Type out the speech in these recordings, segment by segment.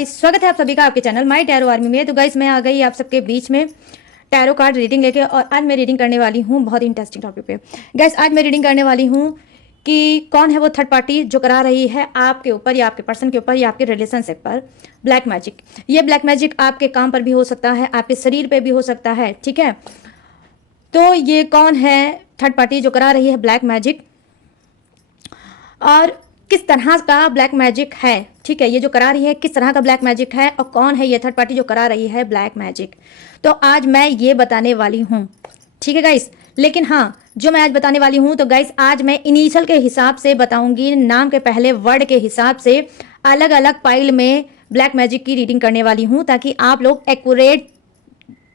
Guys, स्वागत है आप सभी का आपके चैनल माय टैरो आर्मी में। तो गाइस, मैं आ गई आप सबके बीच में टैरो कार्ड रीडिंग लेके, और आज मैं रीडिंग करने वाली हूँ बहुत ही इंटरेस्टिंग टॉपिक पे। गाइस, आज मैं रीडिंग करने वाली हूँ कि कौन है वो थर्ड पार्टी जो करा रही है आपके ऊपर या आपके पर्सन के ऊपर या आपके रिलेशनशिप पर ब्लैक मैजिक। ये ब्लैक मैजिक आपके काम पर भी हो सकता है, आपके शरीर पर भी हो सकता है, ठीक है। तो ये कौन है थर्ड पार्टी जो करा रही है ब्लैक मैजिक, और किस तरह का ब्लैक मैजिक है, ठीक है। ये जो करा रही है किस तरह का ब्लैक मैजिक है, और कौन है ये थर्ड पार्टी जो करा रही है ब्लैक मैजिक, तो आज मैं ये बताने वाली हूँ, ठीक है गाइस। लेकिन हाँ, जो मैं आज बताने वाली हूँ तो गाइस, आज मैं इनिशियल के हिसाब से बताऊंगी, नाम के पहले वर्ड के हिसाब से अलग अलग पाइल में ब्लैक मैजिक की रीडिंग करने वाली हूँ, ताकि आप लोग एक्यूरेट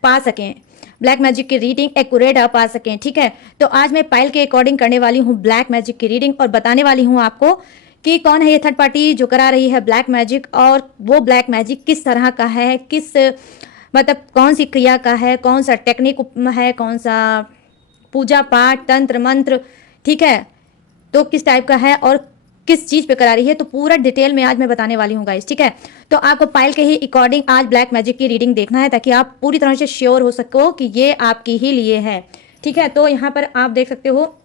पा सकें, ब्लैक मैजिक की रीडिंग एक्यूरेट आप पा सकें, ठीक है। तो आज मैं पाइल के अकॉर्डिंग करने वाली हूँ ब्लैक मैजिक की रीडिंग, और बताने वाली हूँ आपको कि कौन है ये थर्ड पार्टी जो करा रही है ब्लैक मैजिक, और वो ब्लैक मैजिक किस तरह का है, किस मतलब कौन सी क्रिया का है, कौन सा टेक्निक है, कौन सा पूजा पाठ तंत्र मंत्र, ठीक है, तो किस टाइप का है और किस चीज़ पे करा रही है, तो पूरा डिटेल में आज मैं बताने वाली हूँ गाइस, ठीक है। तो आपको पाइल के ही अकॉर्डिंग आज ब्लैक मैजिक की रीडिंग देखना है, ताकि आप पूरी तरह से श्योर हो सको कि ये आपकी ही लिए है, ठीक है। तो यहाँ पर आप देख सकते हो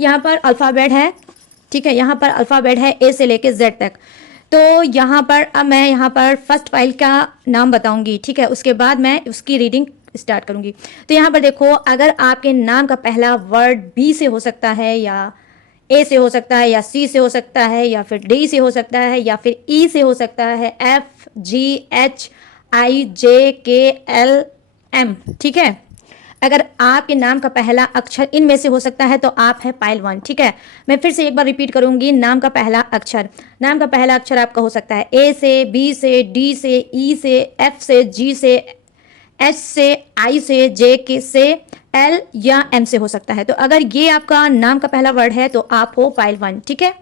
यहाँ पर अल्फ़ाबेट है, ठीक है। यहाँ पर अल्फ़ाबेट है ए से लेके जेड तक। तो यहाँ पर अब मैं यहाँ पर फर्स्ट फाइल का नाम बताऊंगी, ठीक है, उसके बाद मैं उसकी रीडिंग स्टार्ट करूंगी। तो यहाँ पर देखो, अगर आपके नाम का पहला वर्ड बी से हो सकता है, या ए से हो सकता है, या सी से हो सकता है, या फिर डी से हो सकता है, या फिर ई से हो सकता है, एफ जी एच आई जे के एल एम, ठीक है। अगर आपके नाम का पहला अक्षर इनमें से हो सकता है तो आप है पाइल 1, ठीक है। मैं फिर से एक बार रिपीट करूंगी, नाम का पहला अक्षर, नाम का पहला अक्षर आपका हो सकता है ए से, बी से, डी से, ई से, एफ से, जी से, एच से, आई से, जे के से, एल या एम से हो सकता है। तो अगर ये आपका नाम का पहला वर्ड है तो आप हो पाइल 1, ठीक है।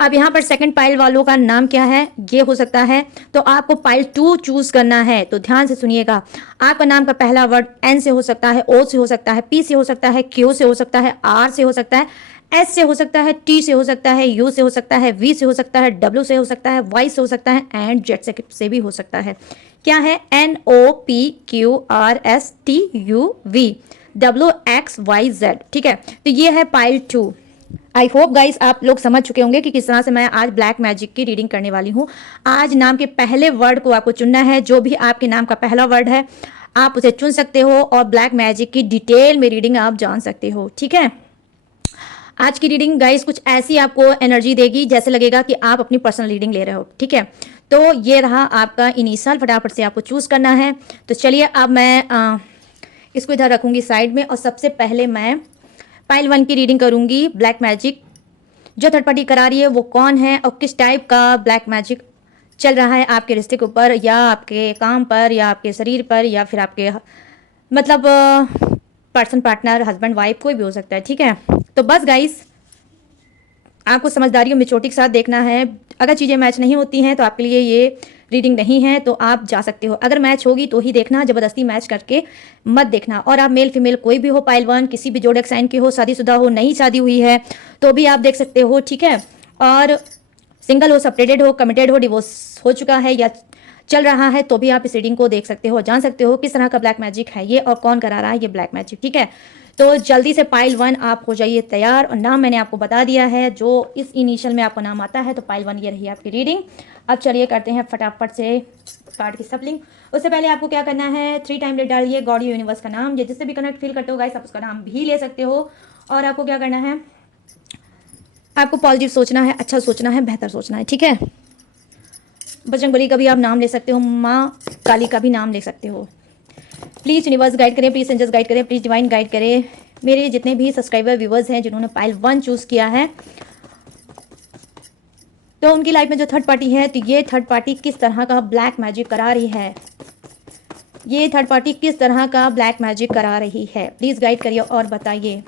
अब यहाँ पर सेकंड पाइल वालों का नाम क्या है, ये हो सकता है, तो आपको पाइल 2 चूज करना है। तो ध्यान से सुनिएगा, आपका नाम का पहला वर्ड एन से हो सकता है, ओ से हो सकता है, पी से हो सकता है, क्यू से हो सकता है, आर से हो सकता है, एस से हो सकता है, टी से हो सकता है, यू से हो सकता है, वी से हो सकता है, डब्ल्यू से हो सकता है, वाई से हो सकता है, एंड जेड से भी हो सकता है। क्या है, N O P Q R S T U V W X Y Z, ठीक है। तो ये है पाइल 2। आई होप गाइस आप लोग समझ चुके होंगे कि किस तरह से मैं आज ब्लैक मैजिक की रीडिंग करने वाली हूँ। आज नाम के पहले वर्ड को आपको चुनना है, जो भी आपके नाम का पहला वर्ड है आप उसे चुन सकते हो, और ब्लैक मैजिक की डिटेल में रीडिंग आप जान सकते हो, ठीक है। आज की रीडिंग गाइस कुछ ऐसी आपको एनर्जी देगी जैसे लगेगा कि आप अपनी पर्सनल रीडिंग ले रहे हो, ठीक है। तो ये रहा आपका इनिशियल, फटाफट से आपको चूज करना है। तो चलिए अब मैं इसको इधर रखूंगी साइड में, और सबसे पहले मैं पाइल 1 की रीडिंग करूंगी। ब्लैक मैजिक जो थर्ड पार्टी करा रही है वो कौन है, और किस टाइप का ब्लैक मैजिक चल रहा है आपके रिश्ते के ऊपर, या आपके काम पर, या आपके शरीर पर, या फिर आपके मतलब पर्सन, पार्टनर, हस्बैंड, वाइफ, कोई भी हो सकता है, ठीक है। तो बस गाइस, आपको समझदारी और मेच्योरिटी के साथ देखना है। अगर चीज़ें मैच नहीं होती हैं तो आपके लिए ये रीडिंग नहीं है, तो आप जा सकते हो। अगर मैच होगी तो ही देखना, ज़बरदस्ती मैच करके मत देखना। और आप मेल फीमेल कोई भी हो, पाइल 1 किसी भी जोड़क साइन के हो, शादीशुदा हो, नई शादी हुई है तो भी आप देख सकते हो, ठीक है। और सिंगल हो, सेपरेटेड हो, कमिटेड हो, डिवोर्स हो चुका है या चल रहा है, तो भी आप इस रीडिंग को देख सकते हो, जान सकते हो किस तरह का ब्लैक मैजिक है ये, और कौन करा रहा है ये ब्लैक मैजिक, ठीक है। तो जल्दी से पाइल 1 आप हो जाइए तैयार, और नाम मैंने आपको बता दिया है, जो इस इनिशियल में आपको नाम आता है। तो पाइल 1 ये रही आपकी रीडिंग। अब चलिए करते हैं फटाफट से कार्ड की सफलिंग। उससे पहले आपको क्या करना है, 3 टाइम लेट डालिए गॉड यूनिवर्स का नाम, या जिससे भी कनेक्ट फील करते हो गाइस आप उसका नाम भी ले सकते हो। और आपको क्या करना है, आपको पॉजिटिव सोचना है, अच्छा सोचना है, बेहतर सोचना है, ठीक है। बजरंगबली का भी आप नाम ले सकते हो, माँ काली का भी नाम ले सकते हो। प्लीज़ यूनिवर्स गाइड करें, प्लीज़ एंजल्स गाइड करें, प्लीज़ डिवाइन गाइड करें मेरे जितने भी सब्सक्राइबर व्यूवर्स हैं जिन्होंने पाइल 1 चूज़ किया है, तो उनकी लाइफ में जो थर्ड पार्टी है, तो ये थर्ड पार्टी किस तरह का ब्लैक मैजिक करा रही है, ये थर्ड पार्टी किस तरह का ब्लैक मैजिक करा रही है, प्लीज़ गाइड करिए और बताइए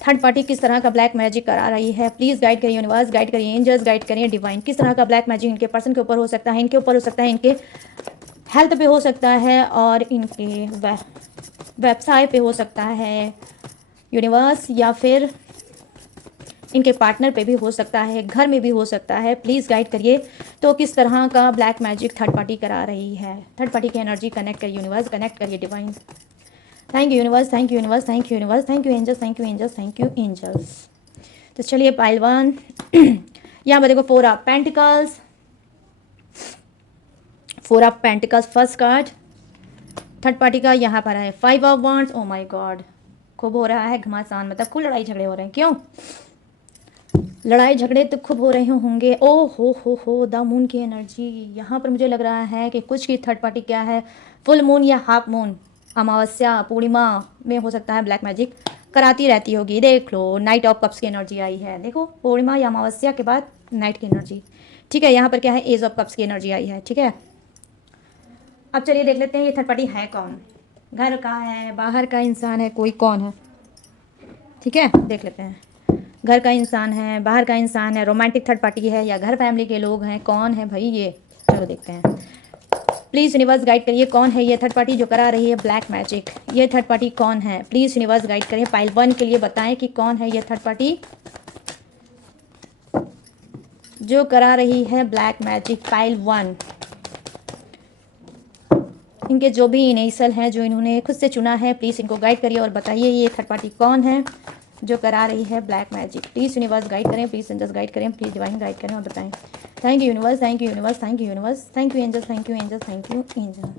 थर्ड पार्टी किस तरह का ब्लैक मैजिक करा रही है। प्लीज़ गाइड करिए यूनिवर्स, गाइड करिए एंजल्स, गाइड करिए डिवाइन, किस तरह का ब्लैक मैजिक इनके पर्सन के ऊपर हो सकता है, इनके ऊपर हो सकता है, इनके हेल्थ पे हो सकता है, और इनके व्यवसाय पे हो सकता है यूनिवर्स, या फिर इनके पार्टनर पे भी हो सकता है, घर में भी हो सकता है। प्लीज़ गाइड करिए तो किस तरह का ब्लैक मैजिक थर्ड पार्टी करा रही है। थर्ड पार्टी की एनर्जी कनेक्ट करिए यूनिवर्स, कनेक्ट करिए divine. Thank you universe, thank you universe, thank you universe, thank you angels, thank you angels, thank you angels. तो चलिए पाइल 1 यहाँ पर देखो 4 of pentacles, 4 of pentacles first card third party का यहाँ पर है 5 of wands. Oh my God, खूब हो रहा है घमासान, मतलब खूब लड़ाई झगड़े हो रहे हैं। क्यों लड़ाई झगड़े तो खूब हो रहे होंगे। ओ हो द मून की एनर्जी यहाँ पर मुझे लग रहा है कि कुछ की थर्ड पार्टी क्या है, फुल मून या हाफ मून, अमावस्या पूर्णिमा में हो सकता है ब्लैक मैजिक कराती रहती होगी। देख लो नाइट ऑफ कप्स की एनर्जी आई है, देखो पूर्णिमा या अमावस्या के बाद नाइट की एनर्जी। ठीक है, यहाँ पर क्या है, एज ऑफ कप्स की एनर्जी आई है। ठीक है, अब चलिए देख लेते हैं ये थर्ड पार्टी है कौन, घर का है, बाहर का इंसान है, कोई कौन है। ठीक है, देख लेते हैं, घर का इंसान है, बाहर का इंसान है, रोमांटिक थर्ड पार्टी है या घर फैमिली के लोग हैं, कौन है भाई ये, चलो देखते हैं। प्लीज़ यूनिवर्स गाइड करिए कौन है ये थर्ड पार्टी जो करा रही है ब्लैक मैजिक। ये थर्ड पार्टी कौन है, प्लीज़ यूनिवर्स गाइड करें। पाइल 1 के लिए बताएं कि कौन है ये थर्ड पार्टी जो करा रही है ब्लैक मैजिक। पाइल 1 इनके जो भी इनिशियल हैं जो इन्होंने खुद से चुना है, प्लीज़ इनको गाइड करिए और बताइए ये थर्ड पार्टी कौन है जो करा रही है black magic. Please universe guide करें, प्लीज़ एंजल्स गाइड करें, प्लीज़ डिवाइन गाइड करें और बताएं। Thank you universe, thank you universe, thank you universe, thank you angels, thank you angels, thank you angel.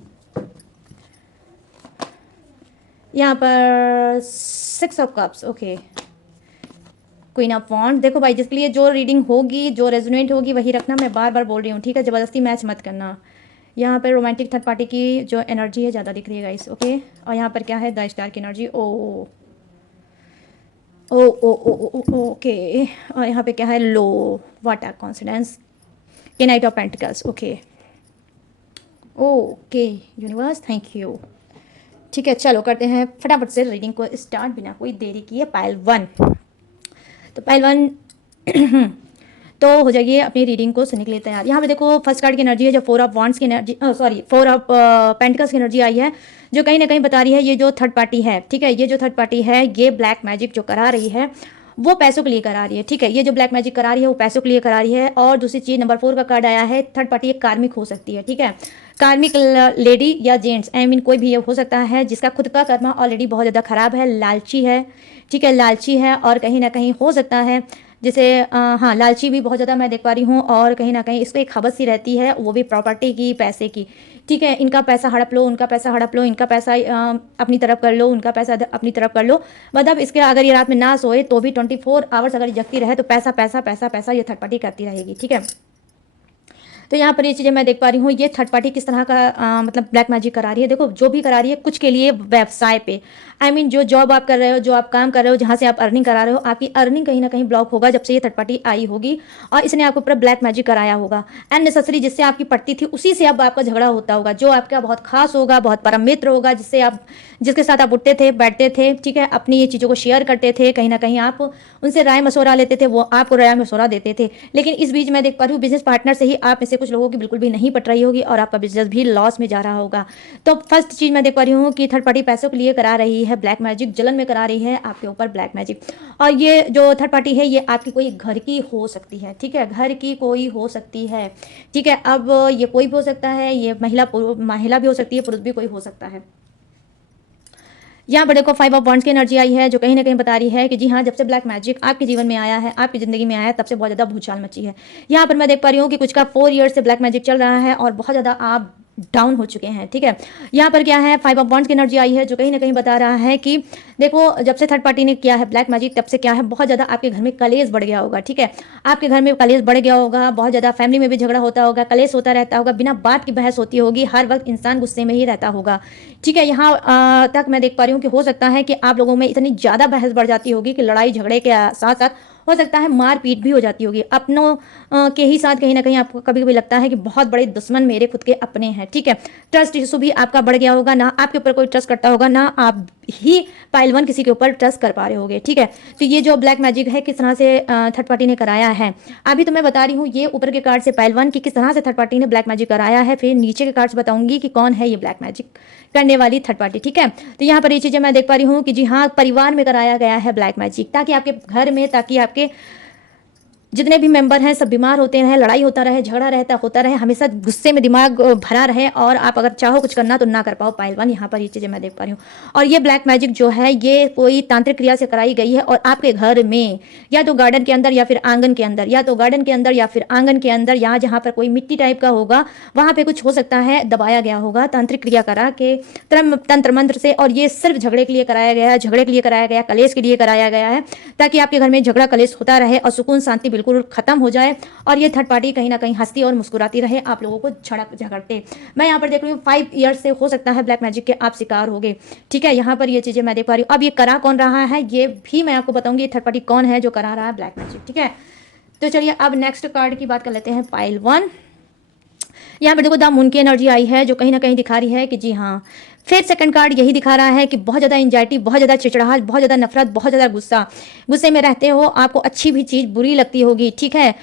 यहाँ पर 6 of cups, okay, queen of wand. देखो भाई, जिसके लिए जो रीडिंग होगी, जो रेजोनेट होगी वही रखना, मैं बार बार बोल रही हूँ। ठीक है, ज़बरदस्ती मैच मत करना। यहाँ पर रोमांटिक थर्ड पार्टी की जो एनर्जी है ज़्यादा दिख रही है गाइस। ओके, और यहाँ पर क्या है, द स्टार की एनर्जी। ओ ओ ओ ओ ओ ओके, और यहाँ पे क्या है, लो वाटर कॉन्फिडेंस के night of pentacles. Okay okay universe, thank you. ठीक है, चलो करते हैं फटाफट से रीडिंग को स्टार्ट बिना कोई देरी किए। पाइल 1, तो पाइल 1 तो हो जाइए अपनी रीडिंग को सुनने के लिए तैयार। यहाँ पे देखो फर्स्ट कार्ड की एनर्जी है जो 4 ऑफ वांड्स की एनर्जी, सॉरी 4 ऑफ पेंटिकल्स की एनर्जी आई है, जो कहीं ना कहीं बता रही है ये जो थर्ड पार्टी है। ठीक है, ये जो थर्ड पार्टी है ये ब्लैक मैजिक जो करा रही है वो पैसों के लिए करा रही है। ठीक है, ये जो ब्लैक मैजिक करा रही है वो पैसों के लिए करा रही है। और दूसरी चीज़ नंबर 4 का कार्ड आया है, थर्ड पार्टी एक कार्मिक हो सकती है। ठीक है, कार्मिक लेडी या जेंट्स, आई मीन कोई भी ये हो सकता है जिसका खुद का कर्मा ऑलरेडी बहुत ज़्यादा खराब है, लालची है। ठीक है, लालची है और कहीं ना कहीं हो सकता है जैसे हाँ लालची भी बहुत ज़्यादा मैं देख पा रही हूँ, और कहीं ना कहीं इसको एक हवस सी रहती है, वो भी प्रॉपर्टी की, पैसे की। ठीक है, इनका पैसा हड़प लो, उनका पैसा हड़प लो, इनका पैसा अपनी तरफ कर लो, उनका पैसा अपनी तरफ कर लो। मतलब इसके अगर ये रात में ना सोए तो भी 24 आवर्स अगर जगती रहे तो पैसा पैसा पैसा पैसा ये थर्ड पार्टी करती रहेगी। ठीक है, तो यहाँ पर ये चीज़ें मैं देख पा रही हूँ। ये थर्ड पार्टी किस तरह का मतलब ब्लैक मैजिक करा रही है, देखो जो भी करा रही है कुछ के लिए व्यवसाय पे, आई मीन जो जॉब आप कर रहे हो, जो आप काम कर रहे हो, जहाँ से आप अर्निंग करा रहे हो, आपकी अर्निंग कहीं ना कहीं ब्लॉक होगा जब से ये थर्ड पार्टी आई होगी और इसने आपको पूरा ब्लैक मैजिक कराया होगा। अननेसेसरी जिससे आपकी पड़ती थी उसी से अब आपका झगड़ा होता होगा, जो आपका बहुत खास होगा, बहुत परम मित्र होगा, जिससे आप जिसके साथ आप उठते थे बैठते थे। ठीक है, अपनी ये चीज़ों को शेयर करते थे, कहीं ना कहीं आप उनसे राय मशवरा लेते थे, वो आपको राय मशवरा देते थे। लेकिन इस बीच मैं देख पा रही हूँ बिजनेस पार्टनर से ही आप में से कुछ लोगों की बिल्कुल भी नहीं पट रही होगी और आपका बिजनेस भी लॉस में जा रहा होगा। तो फर्स्ट चीज़ मैं देख पा रही हूँ कि थर्ड पार्टी पैसों के लिए करा रही है ब्लैक मैजिक, जलन में करा रही है आपके ऊपर ब्लैक मैजिक। और ये जो थर्ड पार्टी है ये आपकी कोई घर की हो सकती है। ठीक है, घर की कोई हो सकती है। ठीक है, अब ये कोई भी हो सकता है, ये महिला भी हो सकती है, पुरुष भी कोई हो सकता है। यहाँ पर देखो 5 ऑफ वांड्स की एनर्जी आई है जो कहीं ना कहीं बता रही है कि जी हाँ, जब से ब्लैक मैजिक आपके जीवन में आया है, आपकी ज़िंदगी में आया है, तब से बहुत ज़्यादा भूचाल मची है। यहाँ पर मैं देख पा रही हूँ कि कुछ का 4 ईयर से ब्लैक मैजिक चल रहा है और बहुत ज़्यादा आप डाउन हो चुके हैं। ठीक है, यहाँ पर क्या है, 5 ऑफ वांड्स की एनर्जी आई है जो कहीं ना कहीं बता रहा है कि देखो जब से थर्ड पार्टी ने किया है ब्लैक मैजिक तब से क्या है, बहुत ज़्यादा आपके घर में कलेश बढ़ गया होगा। ठीक है, आपके घर में कलेश बढ़ गया होगा, बहुत ज़्यादा फैमिली में भी झगड़ा होता होगा, कलेश होता रहता होगा, बिना बात की बहस होती होगी, हर वक्त इंसान गुस्से में ही रहता होगा। ठीक है, यहाँ तक मैं देख पा रही हूँ कि हो सकता है कि आप लोगों में इतनी ज़्यादा बहस बढ़ जाती होगी कि लड़ाई झगड़े के साथ साथ हो सकता है मारपीट भी हो जाती होगी अपनों के ही साथ। कहीं ना कहीं आपको कभी कभी लगता है कि बहुत बड़े दुश्मन मेरे खुद के अपने हैं। ठीक है, ट्रस्ट इशू भी आपका बढ़ गया होगा, ना आपके ऊपर कोई ट्रस्ट करता होगा, ना आप ही पाइल 1 किसी के ऊपर ट्रस्ट कर पा रहे होगे। ठीक है, तो ये जो ब्लैक मैजिक है किस तरह से थर्ड पार्टी ने कराया है अभी तो मैं बता रही हूँ। ये ऊपर के कार्ड से पाइल 1 की किस तरह से थर्ड पार्टी ने ब्लैक मैजिक कराया है, फिर नीचे के कार्ड से बताऊंगी कि कौन है ये ब्लैक मैजिक करने वाली थर्ड पार्टी। ठीक है, तो यहाँ पर ये चीज़ें मैं देख पा रही हूँ कि जी हाँ, परिवार में कराया गया है ब्लैक मैजिक, ताकि आपके घर में, ताकि आपके जितने भी मेंबर हैं सब बीमार होते रहे, लड़ाई होता रहे, झगड़ा होता रहे, हमेशा गुस्से में दिमाग भरा रहे और आप अगर चाहो कुछ करना तो ना कर पाओ। पाइल 1 यहाँ पर ये चीज़ें मैं देख पा रही हूँ। और ये ब्लैक मैजिक जो है ये कोई तांत्रिक क्रिया से कराई गई है और आपके घर में या तो गार्डन के अंदर या फिर आंगन के अंदर, या तो गार्डन के अंदर या फिर आंगन के अंदर, या जहाँ पर कोई मिट्टी टाइप का होगा वहाँ पे कुछ हो सकता है दबाया गया होगा तांत्रिक क्रिया करा के तंत्र मंत्र से। और ये सिर्फ झगड़े के लिए कराया गया है, झगड़े के लिए कराया गया, कलेश के लिए कराया गया है, ताकि आपके घर में झगड़ा कलेश होता रहे और सुकून शांति बिल्कुल खत्म हो जाए और ये थर्ड पार्टी कहीं ना कहीं हंसती और मुस्कुराती रहे आप लोगों को झगड़ते। मैं यहाँ पर देख रही हूँ 5 ईयर्स से हो सकता है ब्लैक मैजिक के आप शिकार हो गए। ठीक है, यहाँ पर ये चीजें मैं देख पा रही हूँ। अब ये करा कौन रहा है ये भी मैं आपको बताऊंगी, थर्ड पार्टी कौन है जो करा रहा है ब्लैक मैजिक। ठीक है, तो चलिए अब नेक्स्ट कार्ड की बात कर लेते हैं, पाइल 1। यहाँ पर देखो द मून की एनर्जी आई है जो कहीं ना कहीं दिखा रही है कि जी हाँ, फिर सेकंड कार्ड यही दिखा रहा है कि बहुत ज़्यादा एंजाइटी, बहुत ज़्यादा चिड़चिड़ाहट, बहुत ज़्यादा नफरत, बहुत ज़्यादा गुस्सा, गुस्से में रहते हो, आपको अच्छी भी चीज़ बुरी लगती होगी। ठीक है,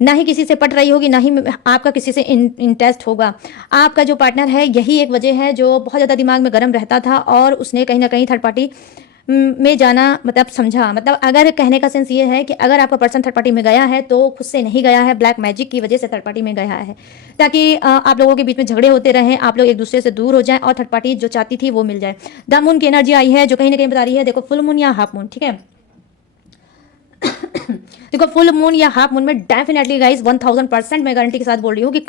ना ही किसी से पट रही होगी, ना ही आपका किसी से इंटरेस्ट होगा। आपका जो पार्टनर है यही एक वजह है जो बहुत ज़्यादा दिमाग में गर्म रहता था और उसने कहीं ना कहीं थर्ड पार्टी में जाना मतलब समझा। मतलब अगर कहने का सेंस ये है कि अगर आपका पर्सन थर्ड पार्टी में गया है तो खुद से नहीं गया है, ब्लैक मैजिक की वजह से थर्ड पार्टी में गया है, ताकि आप लोगों के बीच में झगड़े होते रहें, आप लोग एक दूसरे से दूर हो जाएं और थर्ड पार्टी जो चाहती थी वो मिल जाए। द मून की एनर्जी आई है जो कहीं ना कहीं बता रही है, देखो फुल मून या हाफ मून। ठीक है, देखो फुल मून या हाफ मून में डेफिनेटली गाइस 1000% मैं गारंटी के साथ बोल रही हूँ कि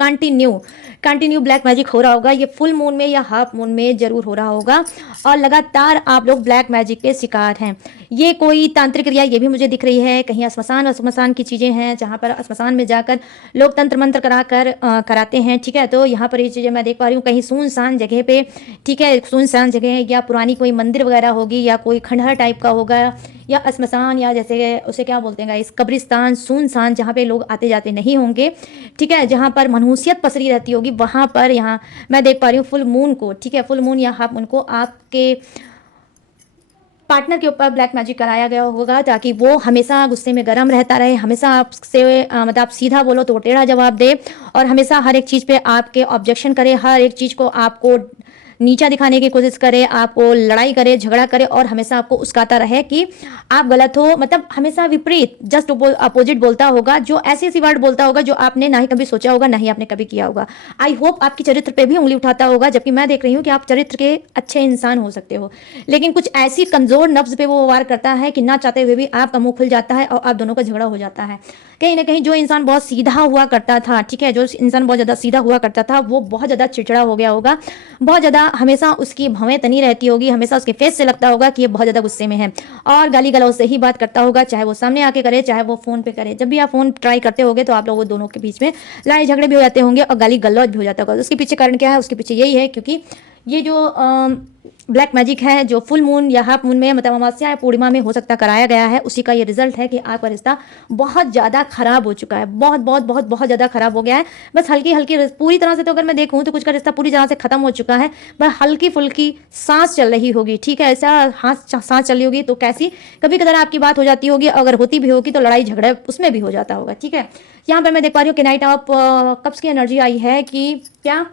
कंटिन्यू ब्लैक मैजिक हो रहा होगा। ये फुल मून में या हाफ मून में जरूर हो रहा होगा और लगातार आप लोग ब्लैक मैजिक के शिकार हैं। ये कोई तांत्रिक क्रिया ये भी मुझे दिख रही है, कहीं श्मशान की चीज़ें हैं जहाँ पर श्मशान में जाकर लोग तंत्र मंत्र कराते हैं। ठीक है, तो यहाँ पर ये चीज़ें मैं देख पा रही हूँ कहीं सुनसान जगह पे। ठीक है, सुनसान जगह या पुरानी कोई मंदिर वगैरह होगी या कोई खंडहर टाइप का होगा या श्मशान या जैसे उसे क्या बोलते हैं इस कब्रिस्तान, सुनसान जहाँ पे लोग आते जाते नहीं होंगे। ठीक है, जहाँ पर मनहूसियत पसरी रहती होगी वहाँ पर यहाँ मैं देख पा रही हूँ फुल मून को। ठीक है, फुल मून या हाफ मून को आपके पार्टनर के ऊपर ब्लैक मैजिक कराया गया होगा ताकि वो हमेशा गुस्से में गर्म रहता रहे, हमेशा आपसे मतलब आप सीधा बोलो तो वो टेढ़ा जवाब दे और हमेशा हर एक चीज़ पे आपके ऑब्जेक्शन करे, हर एक चीज़ को आपको नीचा दिखाने की कोशिश करे, आपको लड़ाई करे, झगड़ा करे और हमेशा आपको उस्काता रहे कि आप गलत हो। मतलब हमेशा विपरीत, जस्ट अपोजिट बोलता होगा, जो ऐसी ऐसी वर्ड बोलता होगा जो आपने ना ही कभी सोचा होगा, ना ही आपने कभी किया होगा। आई होप आपकी चरित्र पे भी उंगली उठाता होगा, जबकि मैं देख रही हूँ कि आप चरित्र के अच्छे इंसान हो सकते हो, लेकिन कुछ ऐसी कमजोर नफ्स पे वो वार करता है कि ना चाहते हुए भी आपका मुंह खुल जाता है और आप दोनों का झगड़ा हो जाता है। कहीं ना कहीं जो इंसान बहुत सीधा हुआ करता था, ठीक है, जो इंसान बहुत ज़्यादा सीधा हुआ करता था वो बहुत ज़्यादा चिड़चिड़ा हो गया होगा, बहुत ज़्यादा हमेशा उसकी भवें तनी रहती होगी, हमेशा उसके फेस से लगता होगा कि ये बहुत ज़्यादा गुस्से में है और गाली गलौज से ही बात करता होगा, चाहे वो सामने आके करे चाहे वो फ़ोन पे करे। जब भी आप फ़ोन ट्राई करते होगे तो आप लोगों दोनों के बीच में लड़ाई झगड़े भी हो जाते होंगे और गाली गलौज भी हो जाता होगा। उसके पीछे कारण क्या है? उसके पीछे यही है क्योंकि ये जो ब्लैक मैजिक है जो फुल मून या हाफ मून में मतलब अमावस्या या पूर्णिमा में हो सकता कराया गया है, उसी का ये रिजल्ट है कि आपका रिश्ता बहुत ज़्यादा खराब हो चुका है, बहुत बहुत बहुत बहुत ज़्यादा खराब हो गया है। बस हल्की हल्की, पूरी तरह से तो अगर मैं देखूँ तो कुछ का रिश्ता पूरी तरह से खत्म हो चुका है, बस हल्की फुल्की सांस चल रही होगी। ठीक है, ऐसा सांस चल रही होगी तो कैसी, कभी कभार आपकी बात हो जाती होगी, अगर होती भी होगी तो लड़ाई झगड़ा उसमें भी हो जाता होगा। ठीक है, यहाँ पर मैं देख पा रही हूँ कि नाइट ऑफ कप्स की एनर्जी आई है कि क्या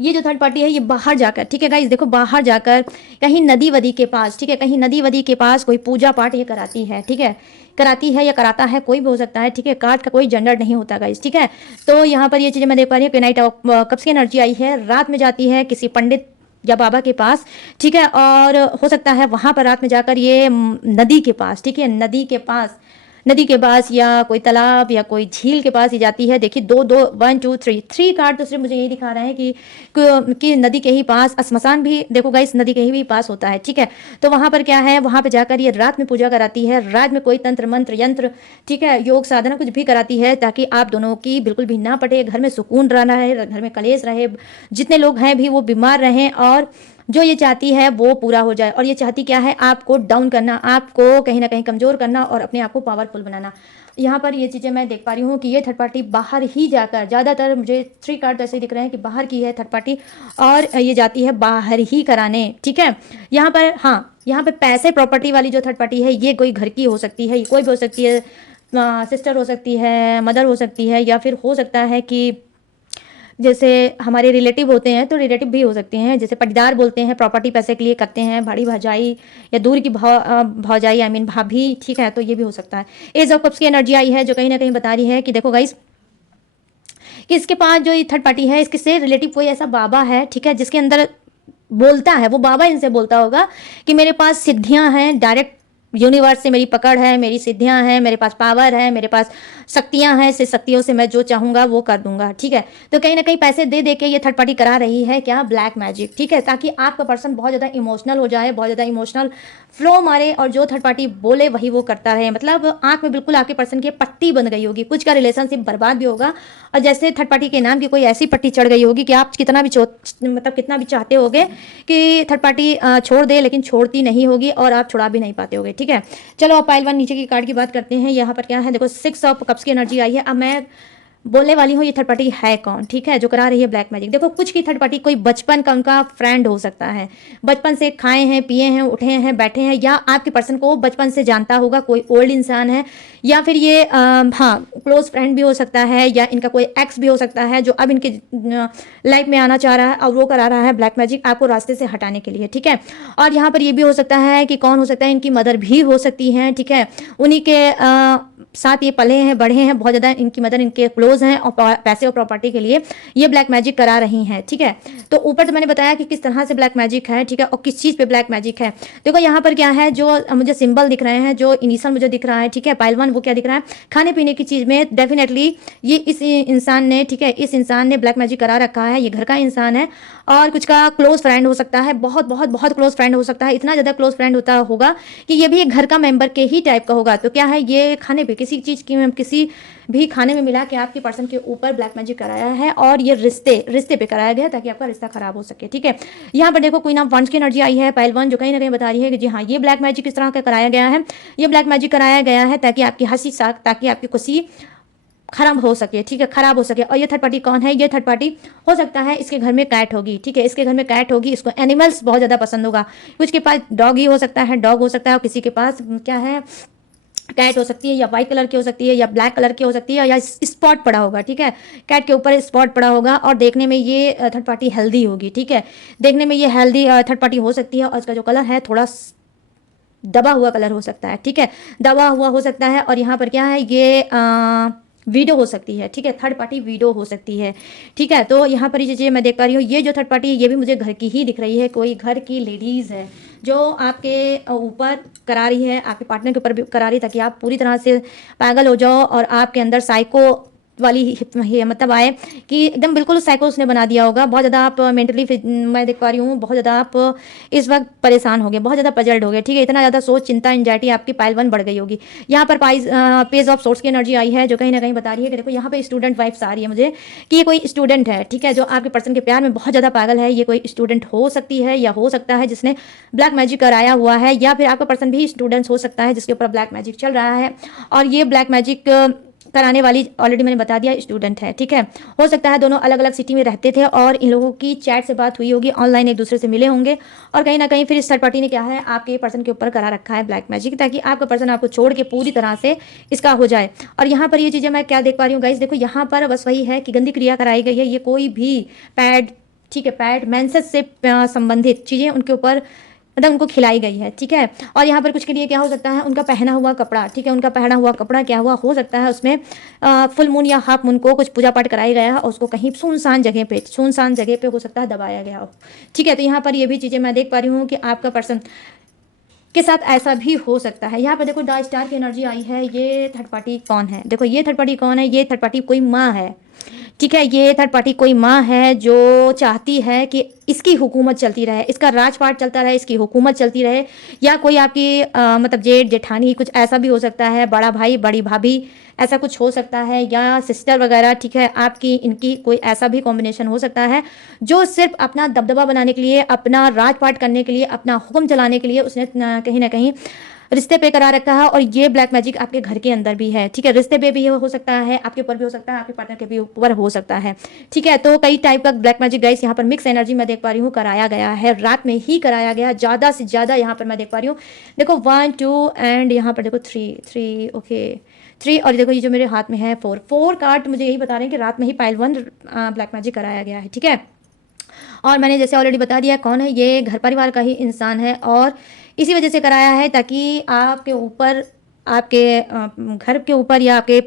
ये जो थर्ड पार्टी है ये बाहर जाकर, ठीक है गाइस, देखो बाहर जाकर कहीं नदी वदी के पास, ठीक है, कहीं नदी वदी के पास कोई पूजा पाठ ये कराती है। ठीक है, कराती है या कराता है, कोई भी हो सकता है। ठीक है, कार्ड का कोई जेंडर नहीं होता गाइस। ठीक है, तो यहाँ पर ये चीज़ें मैं देख पा रही हूँ कि नाइट ऑफ कप्स की एनर्जी आई है, रात में जाती है किसी पंडित या बाबा के पास। ठीक है, और हो सकता है वहाँ पर रात में जाकर ये नदी के पास, ठीक है, नदी के पास या कोई तालाब या कोई झील के पास ही जाती है। देखिए 1 2 3 कार्ड तो सिर्फ मुझे यही दिखा रहे हैं कि नदी के ही पास, श्मशान भी देखो गाइस नदी के ही भी पास होता है। ठीक है, तो वहाँ पर क्या है, वहाँ पर जाकर ये रात में पूजा कराती है, रात में कोई तंत्र मंत्र यंत्र, ठीक है, योग साधना कुछ भी कराती है ताकि आप दोनों की बिल्कुल भी ना पटे, घर में सुकून रहना है, घर में कलेश रहे, जितने लोग हैं भी वो बीमार रहें और जो ये चाहती है वो पूरा हो जाए। और ये चाहती क्या है, आपको डाउन करना, आपको कहीं ना कहीं कमज़ोर करना और अपने आप को पावरफुल बनाना। यहाँ पर ये चीज़ें मैं देख पा रही हूँ कि ये थर्ड पार्टी बाहर ही जाकर, ज़्यादातर मुझे 3 कार्ड ऐसे दिख रहे हैं कि बाहर की है थर्ड पार्टी और ये जाती है बाहर ही कराने। ठीक है, यहाँ पर हाँ, यहाँ पर पैसे प्रॉपर्टी वाली जो थर्ड पार्टी है ये कोई घर की हो सकती है, कोई भी हो सकती है, सिस्टर हो सकती है, मदर हो सकती है, या फिर हो सकता है कि जैसे हमारे रिलेटिव होते हैं तो रिलेटिव भी हो सकते हैं, जैसे पटीदार बोलते हैं, प्रॉपर्टी पैसे के लिए करते हैं, भाड़ी भौजाई या दूर की भौजाई आई मीन भाभी, ठीक है, तो ये भी हो सकता है। एज ऑफ कप्स की एनर्जी आई है जो कहीं ना कहीं बता रही है कि देखो गाइस कि इसके पास जो ये थर्ड पार्टी है इसके से रिलेटिव कोई ऐसा बाबा है, ठीक है, जिसके अंदर बोलता है, वो बाबा इनसे बोलता होगा कि मेरे पास सिद्धियां हैं, डायरेक्ट यूनिवर्स से मेरी पकड़ है, मेरी सिद्धियां हैं, मेरे पास पावर है, मेरे पास शक्तियां हैं, से शक्तियों से मैं जो चाहूंगा वो कर दूंगा, ठीक है। तो कहीं ना कहीं पैसे दे दे के ये थर्ड पार्टी करा रही है क्या, ब्लैक मैजिक, ठीक है, ताकि आपका पर्सन बहुत ज़्यादा इमोशनल हो जाए, बहुत ज़्यादा इमोशनल फ्लो मारे और जो थर्ड पार्टी बोले वही वो करता रहे। मतलब आंख में बिल्कुल आपके पर्सन की पट्टी बन गई होगी, कुछ का रिलेशनशिप बर्बाद भी होगा और जैसे थर्ड पार्टी के नाम की कोई ऐसी पट्टी चढ़ गई होगी कि आप कितना भी मतलब कितना भी चाहते होगे कि थर्ड पार्टी छोड़ दे, लेकिन छोड़ती नहीं होगी और आप छुड़ा भी नहीं पाते होगे, ठीक है। चलो अब पाइल 1 नीचे की कार्ड की बात करते हैं। यहाँ पर क्या है, देखो 6 ऑफ कप्स की एनर्जी आई है। अब मैं बोलने वाली हूँ ये थर्ड पार्टी है कौन, ठीक है, जो करा रही है ब्लैक मैजिक। देखो कुछ की थर्ड पार्टी कोई बचपन का उनका फ्रेंड हो सकता है, बचपन से खाए हैं, पिए हैं, उठे हैं, बैठे हैं, या आपके पर्सन को बचपन से जानता होगा, कोई ओल्ड इंसान है, या फिर ये हाँ क्लोज फ्रेंड भी हो सकता है, या इनका कोई एक्स भी हो सकता है जो अब इनके लाइफ में आना चाह रहा है और वो करा रहा है ब्लैक मैजिक आपको रास्ते से हटाने के लिए, ठीक है। और यहाँ पर ये भी हो सकता है कि कौन हो सकता है, इनकी मदर भी हो सकती है, ठीक है, उन्हीं के साथ ये पले हैं, बढ़े हैं, बहुत ज़्यादा इनकी मदर इनके क्लोज हैं और पैसे और प्रॉपर्टी के लिए ये ब्लैक मैजिक करा रही हैं, ठीक है। तो ऊपर तो मैंने बताया कि किस तरह से ब्लैक मैजिक है, ठीक है, और किस चीज़ पे ब्लैक मैजिक है। देखो यहाँ पर क्या है, जो मुझे सिंबल दिख रहे हैं, जो इनिशियल मुझे दिख रहा है, ठीक है, पाइल 1, वो क्या दिख रहा है, खाने पीने की चीज़ में डेफिनेटली ये इस इंसान ने, ठीक है, इस इंसान ने ब्लैक मैजिक करा रखा है। ये घर का इंसान है और कुछ का क्लोज फ्रेंड हो सकता है, बहुत बहुत बहुत क्लोज फ्रेंड हो सकता है, इतना ज़्यादा क्लोज फ्रेंड होता होगा कि ये भी एक घर का मेंबर के ही टाइप का होगा। तो क्या है, ये खाने पे किसी चीज़ की किसी भी खाने में मिला के आपके पर्सन के ऊपर ब्लैक मैजिक कराया है और ये रिश्ते पे कराया गया ताकि आपका रिश्ता खराब हो सके, ठीक है। यहाँ पर देखो क्वीन ऑफ वंड्स की एनर्जी आई है पाइल 1, जो कहीं ना कहीं बता रही है कि जी हाँ ये ब्लैक मैजिक किस तरह का कराया गया है। ये ब्लैक मैजिक कराया गया है ताकि आपकी हंसी साख, ताकि आपकी खुशी खराब हो सके, ठीक है, खराब हो सके। और ये थर्ड पार्टी कौन है, ये थर्ड पार्टी हो सकता है इसके घर में कैट होगी, ठीक है, इसके घर में कैट होगी, इसको एनिमल्स बहुत ज़्यादा पसंद होगा। कुछ के पास डॉग ही हो सकता है, डॉग हो सकता है, और किसी के पास क्या है, कैट हो सकती है, या व्हाइट कलर की हो सकती है, या ब्लैक कलर की हो सकती है, या स्पॉट पड़ा होगा, ठीक है, कैट के ऊपर स्पॉट पड़ा होगा। और देखने में ये थर्ड पार्टी हेल्दी होगी, ठीक है, देखने में ये हेल्दी थर्ड पार्टी हो सकती है। और इसका जो कलर है थोड़ा दबा हुआ कलर हो सकता है, ठीक है, दबा हुआ हो सकता है। और यहाँ पर क्या है, ये वीडो हो सकती है, ठीक है, थर्ड पार्टी वीडो हो सकती है, ठीक है। तो यहाँ पर ये चीज़ें मैं देख पा रही हूँ, ये जो थर्ड पार्टी ये भी मुझे घर की ही दिख रही है, कोई घर की लेडीज़ है जो आपके ऊपर करा रही है, आपके पार्टनर के ऊपर भी करा रही है, ताकि आप पूरी तरह से पागल हो जाओ और आपके अंदर साइको वाली मतलब आए कि एकदम बिल्कुल साइको उसने बना दिया होगा। बहुत ज़्यादा आप मेंटली मैं देख पा रही हूँ, बहुत ज़्यादा आप इस वक्त परेशान हो गए, बहुत ज़्यादा पजल्ड हो गए, ठीक है, इतना ज़्यादा सोच, चिंता, एंजाइटी आपकी पाइल 1 बढ़ गई होगी। यहाँ पर पेज ऑफ सोर्स की एनर्जी आई है जो कहीं ना कहीं बता रही है कि देखो यहाँ पे स्टूडेंट वाइफ्स आ रही है मुझे कि ये कोई स्टूडेंट है, ठीक है, जो आपके पर्सन के प्यार में बहुत ज़्यादा पागल है। ये कोई स्टूडेंट हो सकती है या हो सकता है जिसने ब्लैक मैजिक कराया हुआ है, या फिर आपका पर्सन भी स्टूडेंट्स हो सकता है जिसके ऊपर ब्लैक मैजिक चल रहा है। और ये ब्लैक मैजिक कराने वाली ऑलरेडी मैंने बता दिया स्टूडेंट है, ठीक है, हो सकता है दोनों अलग अलग सिटी में रहते थे और इन लोगों की चैट से बात हुई होगी, ऑनलाइन एक दूसरे से मिले होंगे, और कहीं ना कहीं फिर इस थर्ड पार्टी ने क्या है आपके पर्सन के ऊपर करा रखा है ब्लैक मैजिक, ताकि आपका पर्सन आपको छोड़ के पूरी तरह से इसका हो जाए। और यहाँ पर ये चीज़ें मैं क्या देख पा रही हूँ गाइस, देखो यहाँ पर बस वही है कि गंदी क्रिया कराई गई है। ये कोई भी पैड, ठीक है, पैड मेंसेस से संबंधित चीज़ें उनके ऊपर मतलब उनको खिलाई गई है, ठीक है। और यहाँ पर कुछ के लिए क्या हो सकता है, उनका पहना हुआ कपड़ा, ठीक है, उनका पहना हुआ कपड़ा क्या हुआ हो सकता है उसमें फुल मून या हाफ मून को कुछ पूजा पाठ कराया गया है और उसको कहीं सुनसान जगह पे हो सकता है दबाया गया हो, ठीक है। तो यहाँ पर ये भी चीज़ें मैं देख पा रही हूँ कि आपका पर्सन के साथ ऐसा भी हो सकता है। यहाँ पर देखो द स्टार की एनर्जी आई है। ये थर्ड पार्टी कौन है, देखो ये थर्ड पार्टी कौन है, ये थर्ड पार्टी कोई माँ है, ठीक है, ये थर्ड पार्टी कोई माँ है जो चाहती है कि इसकी हुकूमत चलती रहे, इसका राजपाट चलता रहे, इसकी हुकूमत चलती रहे। या कोई आपकी मतलब जेठ जेठानी कुछ ऐसा भी हो सकता है, बड़ा भाई बड़ी भाभी ऐसा कुछ हो सकता है, या सिस्टर वगैरह, ठीक है, आपकी इनकी कोई ऐसा भी कॉम्बिनेशन हो सकता है जो सिर्फ अपना दबदबा बनाने के लिए, अपना राजपाट करने के लिए, अपना हुक्म चलाने के लिए उसने कहीं ना कहीं रिश्ते पे करा रखा है, और ये ब्लैक मैजिक आपके घर के अंदर भी है, ठीक है। रिश्ते पे भी हो सकता है, आपके ऊपर भी हो सकता है, आपके पार्टनर के भी ऊपर हो सकता है, ठीक है। तो कई टाइप का ब्लैक मैजिक गाइस यहाँ पर मिक्स एनर्जी मैं देख पा रही हूँ कराया गया है, रात में ही कराया गया, ज़्यादा से ज़्यादा यहाँ पर मैं देख पा रही हूँ। देखो 1 2 एंड यहाँ पर देखो 3 ओके 3, और देखो ये जो मेरे हाथ में है 4 कार्ड मुझे यही बता रहे हैं कि रात में ही पाइल 1 ब्लैक मैजिक कराया गया है, ठीक है। और मैंने जैसे ऑलरेडी बता दिया कौन है, ये घर परिवार का ही इंसान है, और इसी वजह से कराया है ताकि आपके ऊपर, आपके घर के ऊपर या आपके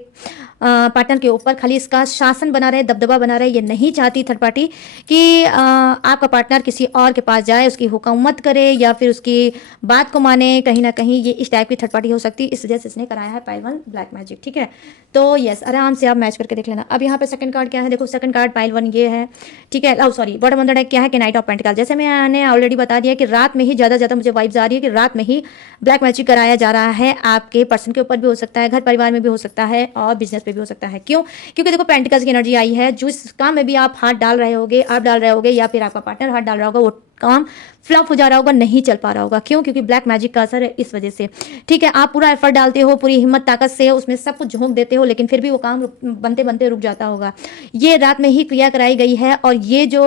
पार्टनर के ऊपर खाली इसका शासन बना रहे, दबदबा बना रहे। ये नहीं चाहती थर्ड पार्टी कि आपका पार्टनर किसी और के पास जाए, उसकी हुकूमत करे या फिर उसकी बात को माने। कहीं ना कहीं ये इस टाइप की थर्ड पार्टी हो सकती है, इस वजह से इसने कराया है पाइल 1 ब्लैक मैजिक, ठीक है। तो यस, आराम से आप मैच करके देख लेना। अब यहाँ पे सेकंड कार्ड क्या है, देखो सेकंड कार्ड पाइल 1 ये है, ठीक है। Sorry, bottom of the deck क्या है कि नाइट ऑफ पेंटिकल। जैसे मैंने ऑलरेडी बता दिया कि रात में ही ज़्यादा मुझे वाइब्स आ रही है कि रात में ही ब्लैक मैजिक कराया जा रहा है। आपके पर्सन के ऊपर भी हो सकता है, घर परिवार में भी हो सकता है, और बिजनेस पे भी हो सकता है। क्यों? क्योंकि देखो पेंटिकल्स की एनर्जी आई है, जो इस काम में भी आप हाथ डाल रहे होगे, आप डाल रहे होगे या फिर आपका पार्टनर हाथ डाल रहा होगा, वो काम फ्लॉप हो जा रहा होगा, नहीं चल पा रहा होगा। क्यों? क्योंकि ब्लैक मैजिक का असर है इस वजह से, ठीक है। आप पूरा एफर्ट डालते हो, पूरी हिम्मत ताकत से उसमें सब कुछ झोंक देते हो, लेकिन फिर भी वो काम बनते बनते रुक जाता होगा। ये रात में ही क्रिया कराई गई है, और ये जो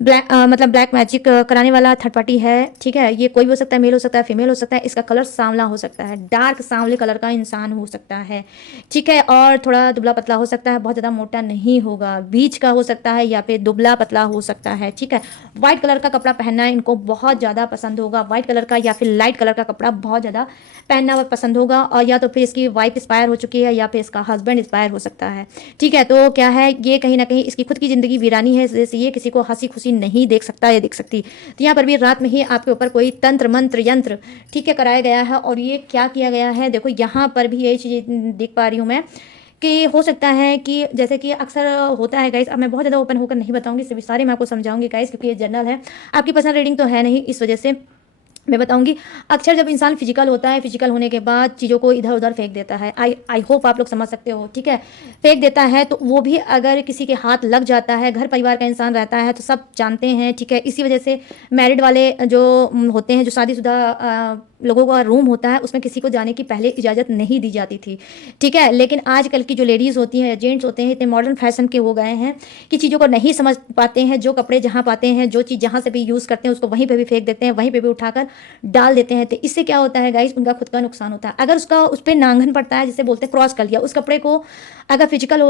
मतलब ब्लैक मैजिक कराने वाला थर्ड पार्टी है, ठीक है। ये कोई भी हो सकता है, मेल हो सकता है, फीमेल हो सकता है, इसका कलर सांवला हो सकता है, डार्क सांवले कलर का इंसान हो सकता है, ठीक है। और थोड़ा दुबला पतला हो सकता है, बहुत ज़्यादा मोटा नहीं होगा, बीच का हो सकता है या फिर दुबला पतला हो सकता है, ठीक है। व्हाइट कलर का कपड़ा पहनना इनको बहुत ज़्यादा पसंद होगा, व्हाइट कलर का या फिर लाइट कलर का कपड़ा बहुत ज़्यादा पहनना पसंद होगा, और या तो फिर इसकी वाइफ एक्सपायर हो चुकी है या फिर इसका हस्बैंड एक्सपायर हो सकता है, ठीक है। तो क्या है, ये कहीं ना कहीं इसकी खुद की ज़िंदगी वीरानी है, जैसे ये किसी को हंसी खुशी नहीं देख सकता या देख सकती। तो यहाँ पर भी रात में ही आपके ऊपर कोई तंत्र मंत्र यंत्र, ठीक है, कराया गया है। और ये क्या किया गया है, देखो यहाँ पर भी यही चीज़ देख पा रही हूँ मैं कि हो सकता है कि जैसे कि अक्सर होता है गाइस, अब मैं बहुत ज़्यादा ओपन होकर नहीं बताऊंगी, सभी सारे मैं आपको समझाऊंगी गाइस, क्योंकि ये जनरल है, आपकी पर्सनल रीडिंग तो है नहीं, इस वजह से मैं बताऊंगी। अक्सर जब इंसान फिजिकल होता है, फिजिकल होने के बाद चीज़ों को इधर उधर फेंक देता है, आई होप आप लोग समझ सकते हो, ठीक है। फेंक देता है, तो वो भी अगर किसी के हाथ लग जाता है, घर परिवार का इंसान रहता है तो सब जानते हैं, ठीक है। इसी वजह से मैरिड वाले जो होते हैं, जो शादीशुदा लोगों का रूम होता है, उसमें किसी को जाने की पहले इजाज़त नहीं दी जाती थी, ठीक है। लेकिन आजकल की जो लेडीज़ होती हैं, जेंट्स होते हैं, इतने मॉडर्न फैशन के हो गए हैं कि चीज़ों को नहीं समझ पाते हैं, जो कपड़े जहाँ पाते हैं, जो चीज़ जहाँ से भी यूज़ करते हैं, उसको वहीं पे भी फेंक देते हैं, वहीं पे भी उठाकर डाल देते हैं। तो इससे क्या होता है गाइस, उनका खुद का नुकसान होता है। अगर उसका उस पर नांगन पड़ता है, जिसे बोलते हैं क्रॉस कर लिया, उस कपड़े को अगर फिजिकल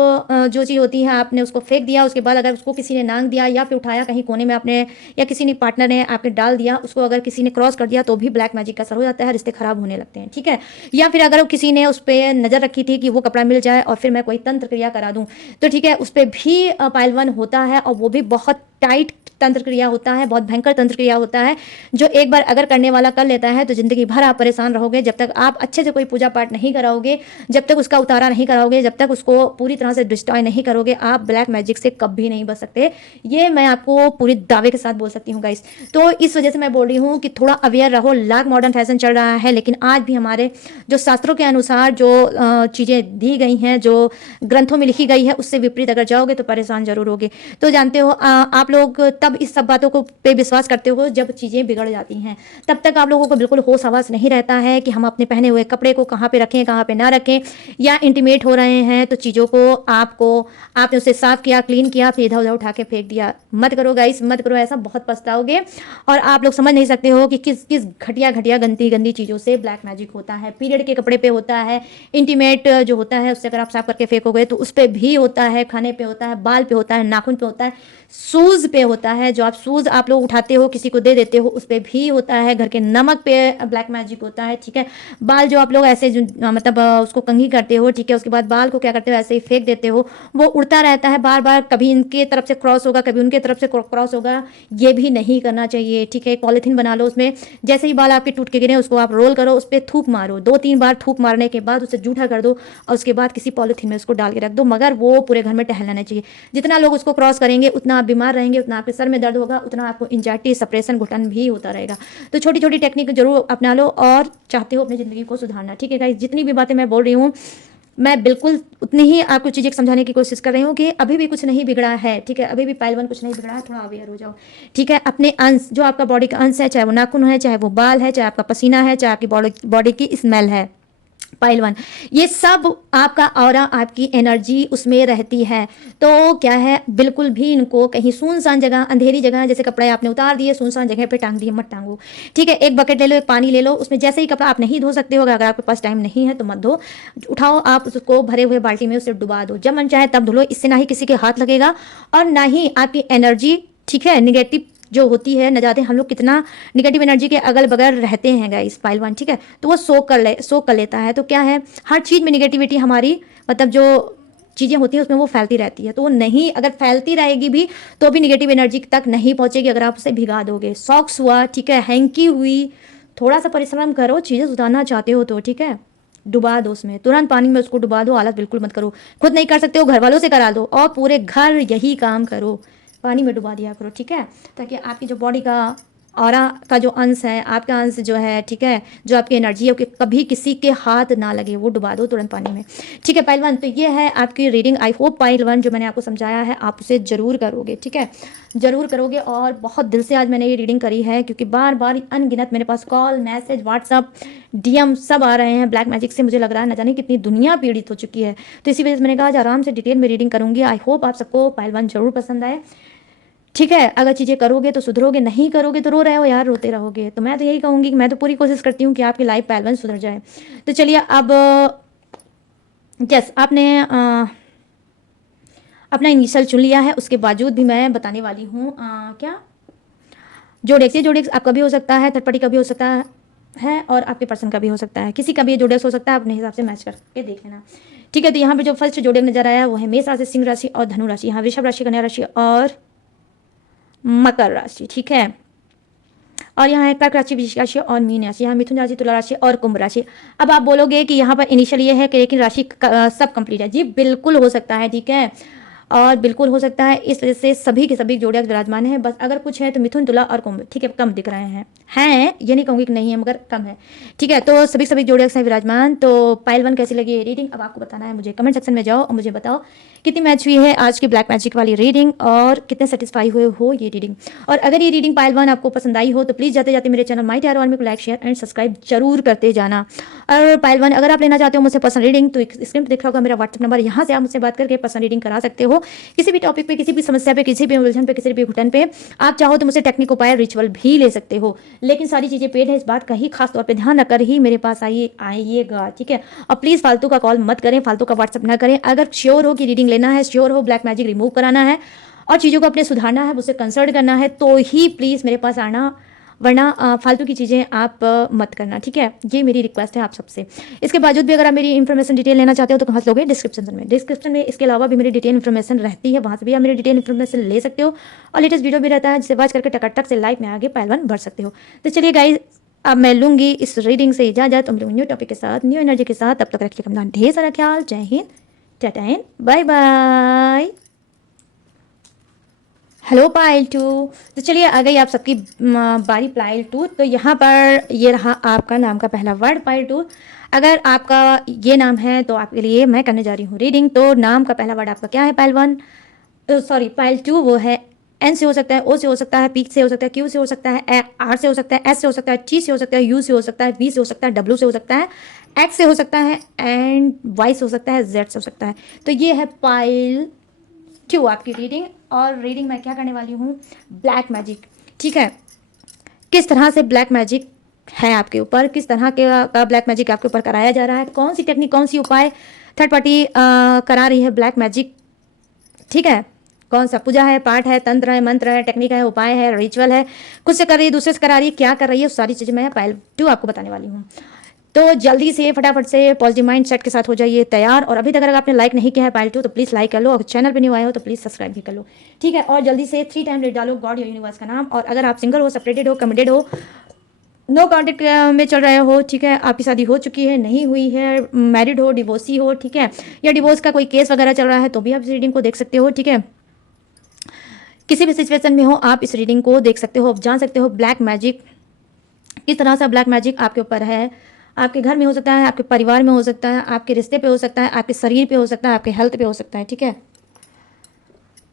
जो चीज़ होती है, आपने उसको फेंक दिया, उसके बाद अगर उसको किसी ने नांग दिया या फिर उठाया कहीं कोने में आपने, या किसी ने पार्टनर ने आपके डाल दिया, उसको अगर किसी ने क्रॉस कर दिया, तो भी ब्लैक मैजिक का असर हो जाता है, रिश्ते खराब होने लगते हैं, ठीक है। या फिर अगर किसी ने उस पर नज़र रखी थी कि वो कपड़ा मिल जाए और फिर मैं कोई तंत्र क्रिया करा दूं, तो ठीक है, उस पर भी पाइल 1 होता है, और वो भी बहुत टाइट तंत्र क्रिया होता है, बहुत भयंकर तंत्र क्रिया होता है, जो एक बार अगर करने वाला कर लेता है तो जिंदगी भर आप परेशान रहोगे। जब तक आप अच्छे से कोई पूजा पाठ नहीं कराओगे, जब तक उसका उतारा नहीं कराओगे, जब तक उसको पूरी तरह से डिस्ट्रॉय नहीं करोगे, आप ब्लैक मैजिक से कभी नहीं बच सकते। ये मैं आपको पूरी दावे के साथ बोल सकती हूँ गाइस। तो इस वजह से मैं बोल रही हूँ कि थोड़ा अवेयर रहो। लाख मॉडर्न फैशन चल रहा है, लेकिन आज भी हमारे जो शास्त्रों के अनुसार जो चीज़ें दी गई हैं, जो ग्रंथों में लिखी गई है, उससे विपरीत अगर जाओगे तो परेशान जरूर होगे। तो जानते हो आप लोग तब इस सब बातों को पे विश्वास करते हो जब चीज़ें बिगड़ जाती हैं। तब तक आप लोगों को बिल्कुल होश हवास नहीं रहता है कि हम अपने पहने हुए कपड़े को कहाँ पे रखें, कहाँ पे ना रखें, या इंटीमेट हो रहे हैं तो चीज़ों को आपने उसे साफ किया, क्लीन किया, फिर इधर उधर उठा के फेंक दिया। मत करो गाइस, मत करो ऐसा, बहुत पछताओगे। और आप लोग समझ नहीं सकते हो कि किस किस घटिया घटिया गंदी गंदी चीज़ों से ब्लैक मैजिक होता है। पीरियड के कपड़े पे होता है, इंटीमेट जो होता है उससे अगर आप साफ करके फेंकोगे तो उस पर भी होता है, खाने पे होता है, बाल पे होता है, नाखून पे होता है, शूज़ पे होता है। जो आप शूज़ आप लोग उठाते हो, किसी को दे देते हो, उस पर भी होता है। घर के नमक पे ब्लैक मैजिक होता है, ठीक है। बाल जो आप लोग ऐसे मतलब उसको कंघी करते हो, ठीक है, उसके बाद बाल को क्या करते हो, ऐसे ही फेंक देते हो, वो उड़ता रहता है बार बार, कभी इनके तरफ से क्रॉस होगा, कभी उनके तरफ से क्रॉस होगा। ये भी नहीं करना चाहिए, ठीक है। एक पॉलीथीन बना लो, उसमें जैसे ही बाल आपके टूट के गिरे उसको आप रोल करो, उस पर थूक मारो, 2-3 बार थूक मारने के बाद उसे जूठा कर दो, और उसके बाद किसी पॉलीथीन में उसको डाल के रख दो। मगर वो पूरे घर में टहलना चाहिए। जितना लोग उसको क्रॉस करेंगे उतना आप बीमार रहेंगे, उतना आपके सर में दर्द होगा, उतना आपको एंजाइटी, सप्रेशन, घुटन भी होता रहेगा। तो छोटी छोटी टेक्निक जरूर अपना लो और चाहते हो अपनी ज़िंदगी को सुधारना, ठीक है गाइस। जितनी भी बातें मैं बोल रही हूँ मैं बिल्कुल उतनी ही आपको चीज़ें समझाने की कोशिश कर रही हूँ कि अभी भी कुछ नहीं बिगड़ा है, ठीक है, अभी भी पाइल 1 कुछ नहीं बिगड़ा है, थोड़ा अवेयर हो जाओ, ठीक है। अपने अंश जो आपका बॉडी का अंश है, चाहे वो नाखून है, चाहे वो बाल है, चाहे आपका पसीना है, चाहे आपकी बॉडी की स्मेल है, पाइल 1, ये सब आपका ऑरा, आपकी एनर्जी उसमें रहती है। तो क्या है, बिल्कुल भी इनको कहीं सुनसान जगह, अंधेरी जगह, जैसे कपड़े आपने उतार दिए सुनसान जगह पे टांग दिए, मत टांगो, ठीक है। एक बकेट ले लो, एक पानी ले लो, उसमें जैसे ही कपड़ा आप नहीं धो सकते हो, अगर आपके पास टाइम नहीं है तो मत धो, उठाओ आप उसको भरे हुए बाल्टी में, उसे डुबा दो, जब मन चाहे तब धो लो। इससे ना ही किसी के हाथ लगेगा और ना ही आपकी एनर्जी, ठीक है, निगेटिव जो होती है, न जाते हम लोग कितना निगेटिव एनर्जी के अगल बगल रहते हैं गाइस, पाइल 1, ठीक है, तो वो सोक कर लेता है। तो क्या है, हर चीज़ में निगेटिविटी हमारी, मतलब जो चीज़ें होती हैं उसमें वो फैलती रहती है, तो वो नहीं, अगर फैलती रहेगी भी तो भी निगेटिव एनर्जी तक नहीं पहुंचेगी अगर आप उसे भिगा दोगे। सॉक्स हुआ, ठीक है, हैंकी हुई, थोड़ा सा परिश्रम करो, चीज़ें सुधारना चाहते हो तो, ठीक है, डुबा दो उसमें, तुरंत पानी में उसको डुबा दो, आलस बिल्कुल मत करो। खुद नहीं कर सकते हो, घर वालों से करा दो, और पूरे घर यही काम करो, पानी में डुबा दिया करो, ठीक है, ताकि आपकी जो बॉडी का ऑरा का जो अंश है, आपका अंश जो है, ठीक है, जो आपकी एनर्जी है, कि कभी किसी के हाथ ना लगे, वो डुबा दो तुरंत पानी में, ठीक है। पाइल 1, तो ये है आपकी रीडिंग। आई होप पाइल 1 जो मैंने आपको समझाया है आप उसे ज़रूर करोगे, ठीक है, ज़रूर करोगे। और बहुत दिल से आज मैंने ये रीडिंग करी है, क्योंकि बार बार अनगिनत मेरे पास कॉल, मैसेज, व्हाट्सअप, डीएम सब आ रहे हैं ब्लैक मैजिक से। मुझे लग रहा है न जाने कितनी दुनिया पीड़ित हो चुकी है, तो इसी वजह से मैंने कहा आज आराम से डिटेल में रीडिंग करूंगी। आई होप आप सबको पाइल 1 जरूर पसंद आए, ठीक है। अगर चीज़ें करोगे तो सुधरोगे, नहीं करोगे तो रो रहे हो यार, रोते रहोगे। तो मैं तो यही कहूँगी कि मैं तो पूरी कोशिश करती हूँ कि आपकी लाइफ पाइल 1 सुधर जाए। तो चलिए अब आपने अपना इनिशियल चुन लिया है, उसके बावजूद भी मैं बताने वाली हूँ क्या, जोडेक्स आपका भी हो सकता है, थर्ड पार्टी का भी हो सकता है, और आपके पर्सन का भी हो सकता है, किसी का भी जोडेक्स हो सकता है, अपने हिसाब से मैच करके देख लेना, ठीक है। तो यहाँ पे जो फर्स्ट जोडेक नजर आया वो है मेष राशि, सिंह राशि और धनु राशि, यहाँ वृषभ राशि, कन्या राशि और मकर राशि, ठीक है। और यहाँ है कर्क राशि, वृश्चिक राशि और मीन राशि, यहाँ मिथुन राशि, तुला राशि और कुंभ राशि। अब आप बोलोगे कि यहाँ पर इनिशियल ये है कि लेकिन राशि सब कंप्लीट है, जी बिल्कुल हो सकता है, ठीक है, और बिल्कुल हो सकता है। इस वजह से सभी के सभी जोड़े विराजमान है, बस अगर कुछ है तो मिथुन, तुला और कुंभ, ठीक है, कम दिख रहे हैं, ये नहीं कहूँगी कि नहीं है, मगर कम है, ठीक है। तो सभी जोड़े हैं विराजमान। तो पाइल 1 कैसी लगी ये रीडिंग अब आपको बताना है मुझे, कमेंट सेक्शन में जाओ और मुझे बताओ कितनी मैच हुई है आज की ब्लैक मैजिक वाली रीडिंग, और कितने सेटिस्फाई हुए हो ये रीडिंग। और अगर ये रीडिंग पाइल 1 आपको पसंद आई हो तो प्लीज़ जाते जाते मेरे चैनल माई टैरो आर्मी को लाइक, शेयर एंड सब्सक्राइब जरूर करते जाना। और पाइल 1 अगर आप लेना चाहते हो मुझसे पर्सनल रीडिंग तो स्क्रीन पर दिख रहा होगा मेरा व्हाट्सएप नंबर, यहाँ से आप मुझसे बात करके पर्सनल रीडिंग करा सकते हो, किसी भी टॉपिक पे, किसी भी समस्या पे, किसी भी उलझन पे, किसी भी घुटन पे। आप चाहो तो मुझसे टेक्निक उपाय, रिचुअल भी ले सकते हो, लेकिन सारी चीज़ें पेड है, इस बात का ही खास तौर पे ध्यान रखकर ही मेरे पास आइएगा, ठीक है। और प्लीज़ फालतू का कॉल मत करें, फालतू का व्हाट्सअप ना करें। अगर श्योर हो कि रीडिंग लेना है, श्योर हो ब्लैक मैजिक रिमूव कराना है और चीज़ों को अपने सुधारना है, मुझसे कंसल्ट करना है, तो ही प्लीज़ मेरे पास आना, वरना फालतू की चीज़ें आप मत करना, ठीक है। ये मेरी रिक्वेस्ट है आप सबसे। इसके बावजूद भी अगर आप मेरी इन्फॉर्मेशन डिटेल लेना चाहते हो तो कहाँ से लोगे, डिस्क्रिप्शन में इसके अलावा भी मेरी डिटेल इन्फॉर्मेशन रहती है, वहाँ से भी आप मेरी डिटेल इन्फॉर्मेशन ले सकते हो, और लेटेस्ट वीडियो भी रहता है जिसे वॉच करके टक से लाइफ में आगे पाइल 1 बढ़ सकते हो। तो चलिए गाइज, अब मैं लूंगी इस रीडिंग से इजाजत, हम लोग न्यू टॉपिक के साथ, न्यू एनर्जी के साथ। तब तक रखिए अपना ढेर सारा ख्याल। Jai Hind, tata and bye bye. Hello pile 2। तो चलिए आ गई आप सबकी बारी पाइल 2। तो यहाँ पर ये रहा आपका नाम का पहला वर्ड पाइल 2। अगर आपका ये नाम है तो आपके लिए मैं करने जा रही हूँ रीडिंग। तो नाम का पहला वर्ड आपका क्या है पाइल 1, पाइल 2, वो है एन से हो सकता है, ओ से हो सकता है, पी से हो सकता है, क्यू से हो सकता है, आर से हो सकता है, एस से हो सकता है, टी से हो सकता है, यू से हो सकता है, वी से हो सकता है, डब्ल्यू से हो सकता है, एक्स से हो सकता है, एंड वाई से हो सकता है, जेड से हो सकता है। तो ये है पाइल 2 आपकी रीडिंग। और रीडिंग मैं क्या करने वाली हूँ, ब्लैक मैजिक, ठीक है। किस तरह से ब्लैक मैजिक है आपके ऊपर, किस तरह का ब्लैक मैजिक आपके ऊपर कराया जा रहा है, कौन सी टेक्निक, कौन सी उपाय थर्ड पार्टी करा रही है ब्लैक मैजिक, ठीक है। कौन सा पूजा है, पाठ है, तंत्र है, मंत्र है, टेक्निक है, उपाय है, रिचुअल है, खुद से कर रही है, दूसरे से करा रही है, क्या कर रही है, सारी चीज़ें मैं पाइल 2 आपको बताने वाली हूँ। तो जल्दी से फटाफट से पॉजिटिव माइंड सेट के साथ हो जाइए तैयार। और अभी तक अगर आपने लाइक नहीं किया है पाइल 2 तो प्लीज़ लाइक कर लो, और चैनल पे नहीं आए हो तो प्लीज़ सब्सक्राइब भी कर लो, ठीक है। और जल्दी से 3 टाइम डालो गॉड या यूनिवर्स का नाम। और अगर आप सिंगल हो, सेपरेटेड हो, कमिटेड हो, नो कॉन्टेक्ट में चल रहे हो, ठीक है, आपकी शादी हो चुकी है, नहीं हुई है, मैरिड हो, डिवोर्सी हो, ठीक है, या डिवोर्स का कोई केस वगैरह चल रहा है तो भी आप इस रीडिंग को देख सकते हो, ठीक है। किसी भी सिचुएशन में हो आप इस रीडिंग को देख सकते हो, जान सकते हो ब्लैक मैजिक किस तरह से ब्लैक मैजिक आपके ऊपर है आपके घर में हो सकता है, आपके परिवार में हो सकता है, आपके रिश्ते पे हो सकता है, आपके शरीर पे हो सकता है, आपके हेल्थ पे हो सकता है, ठीक है।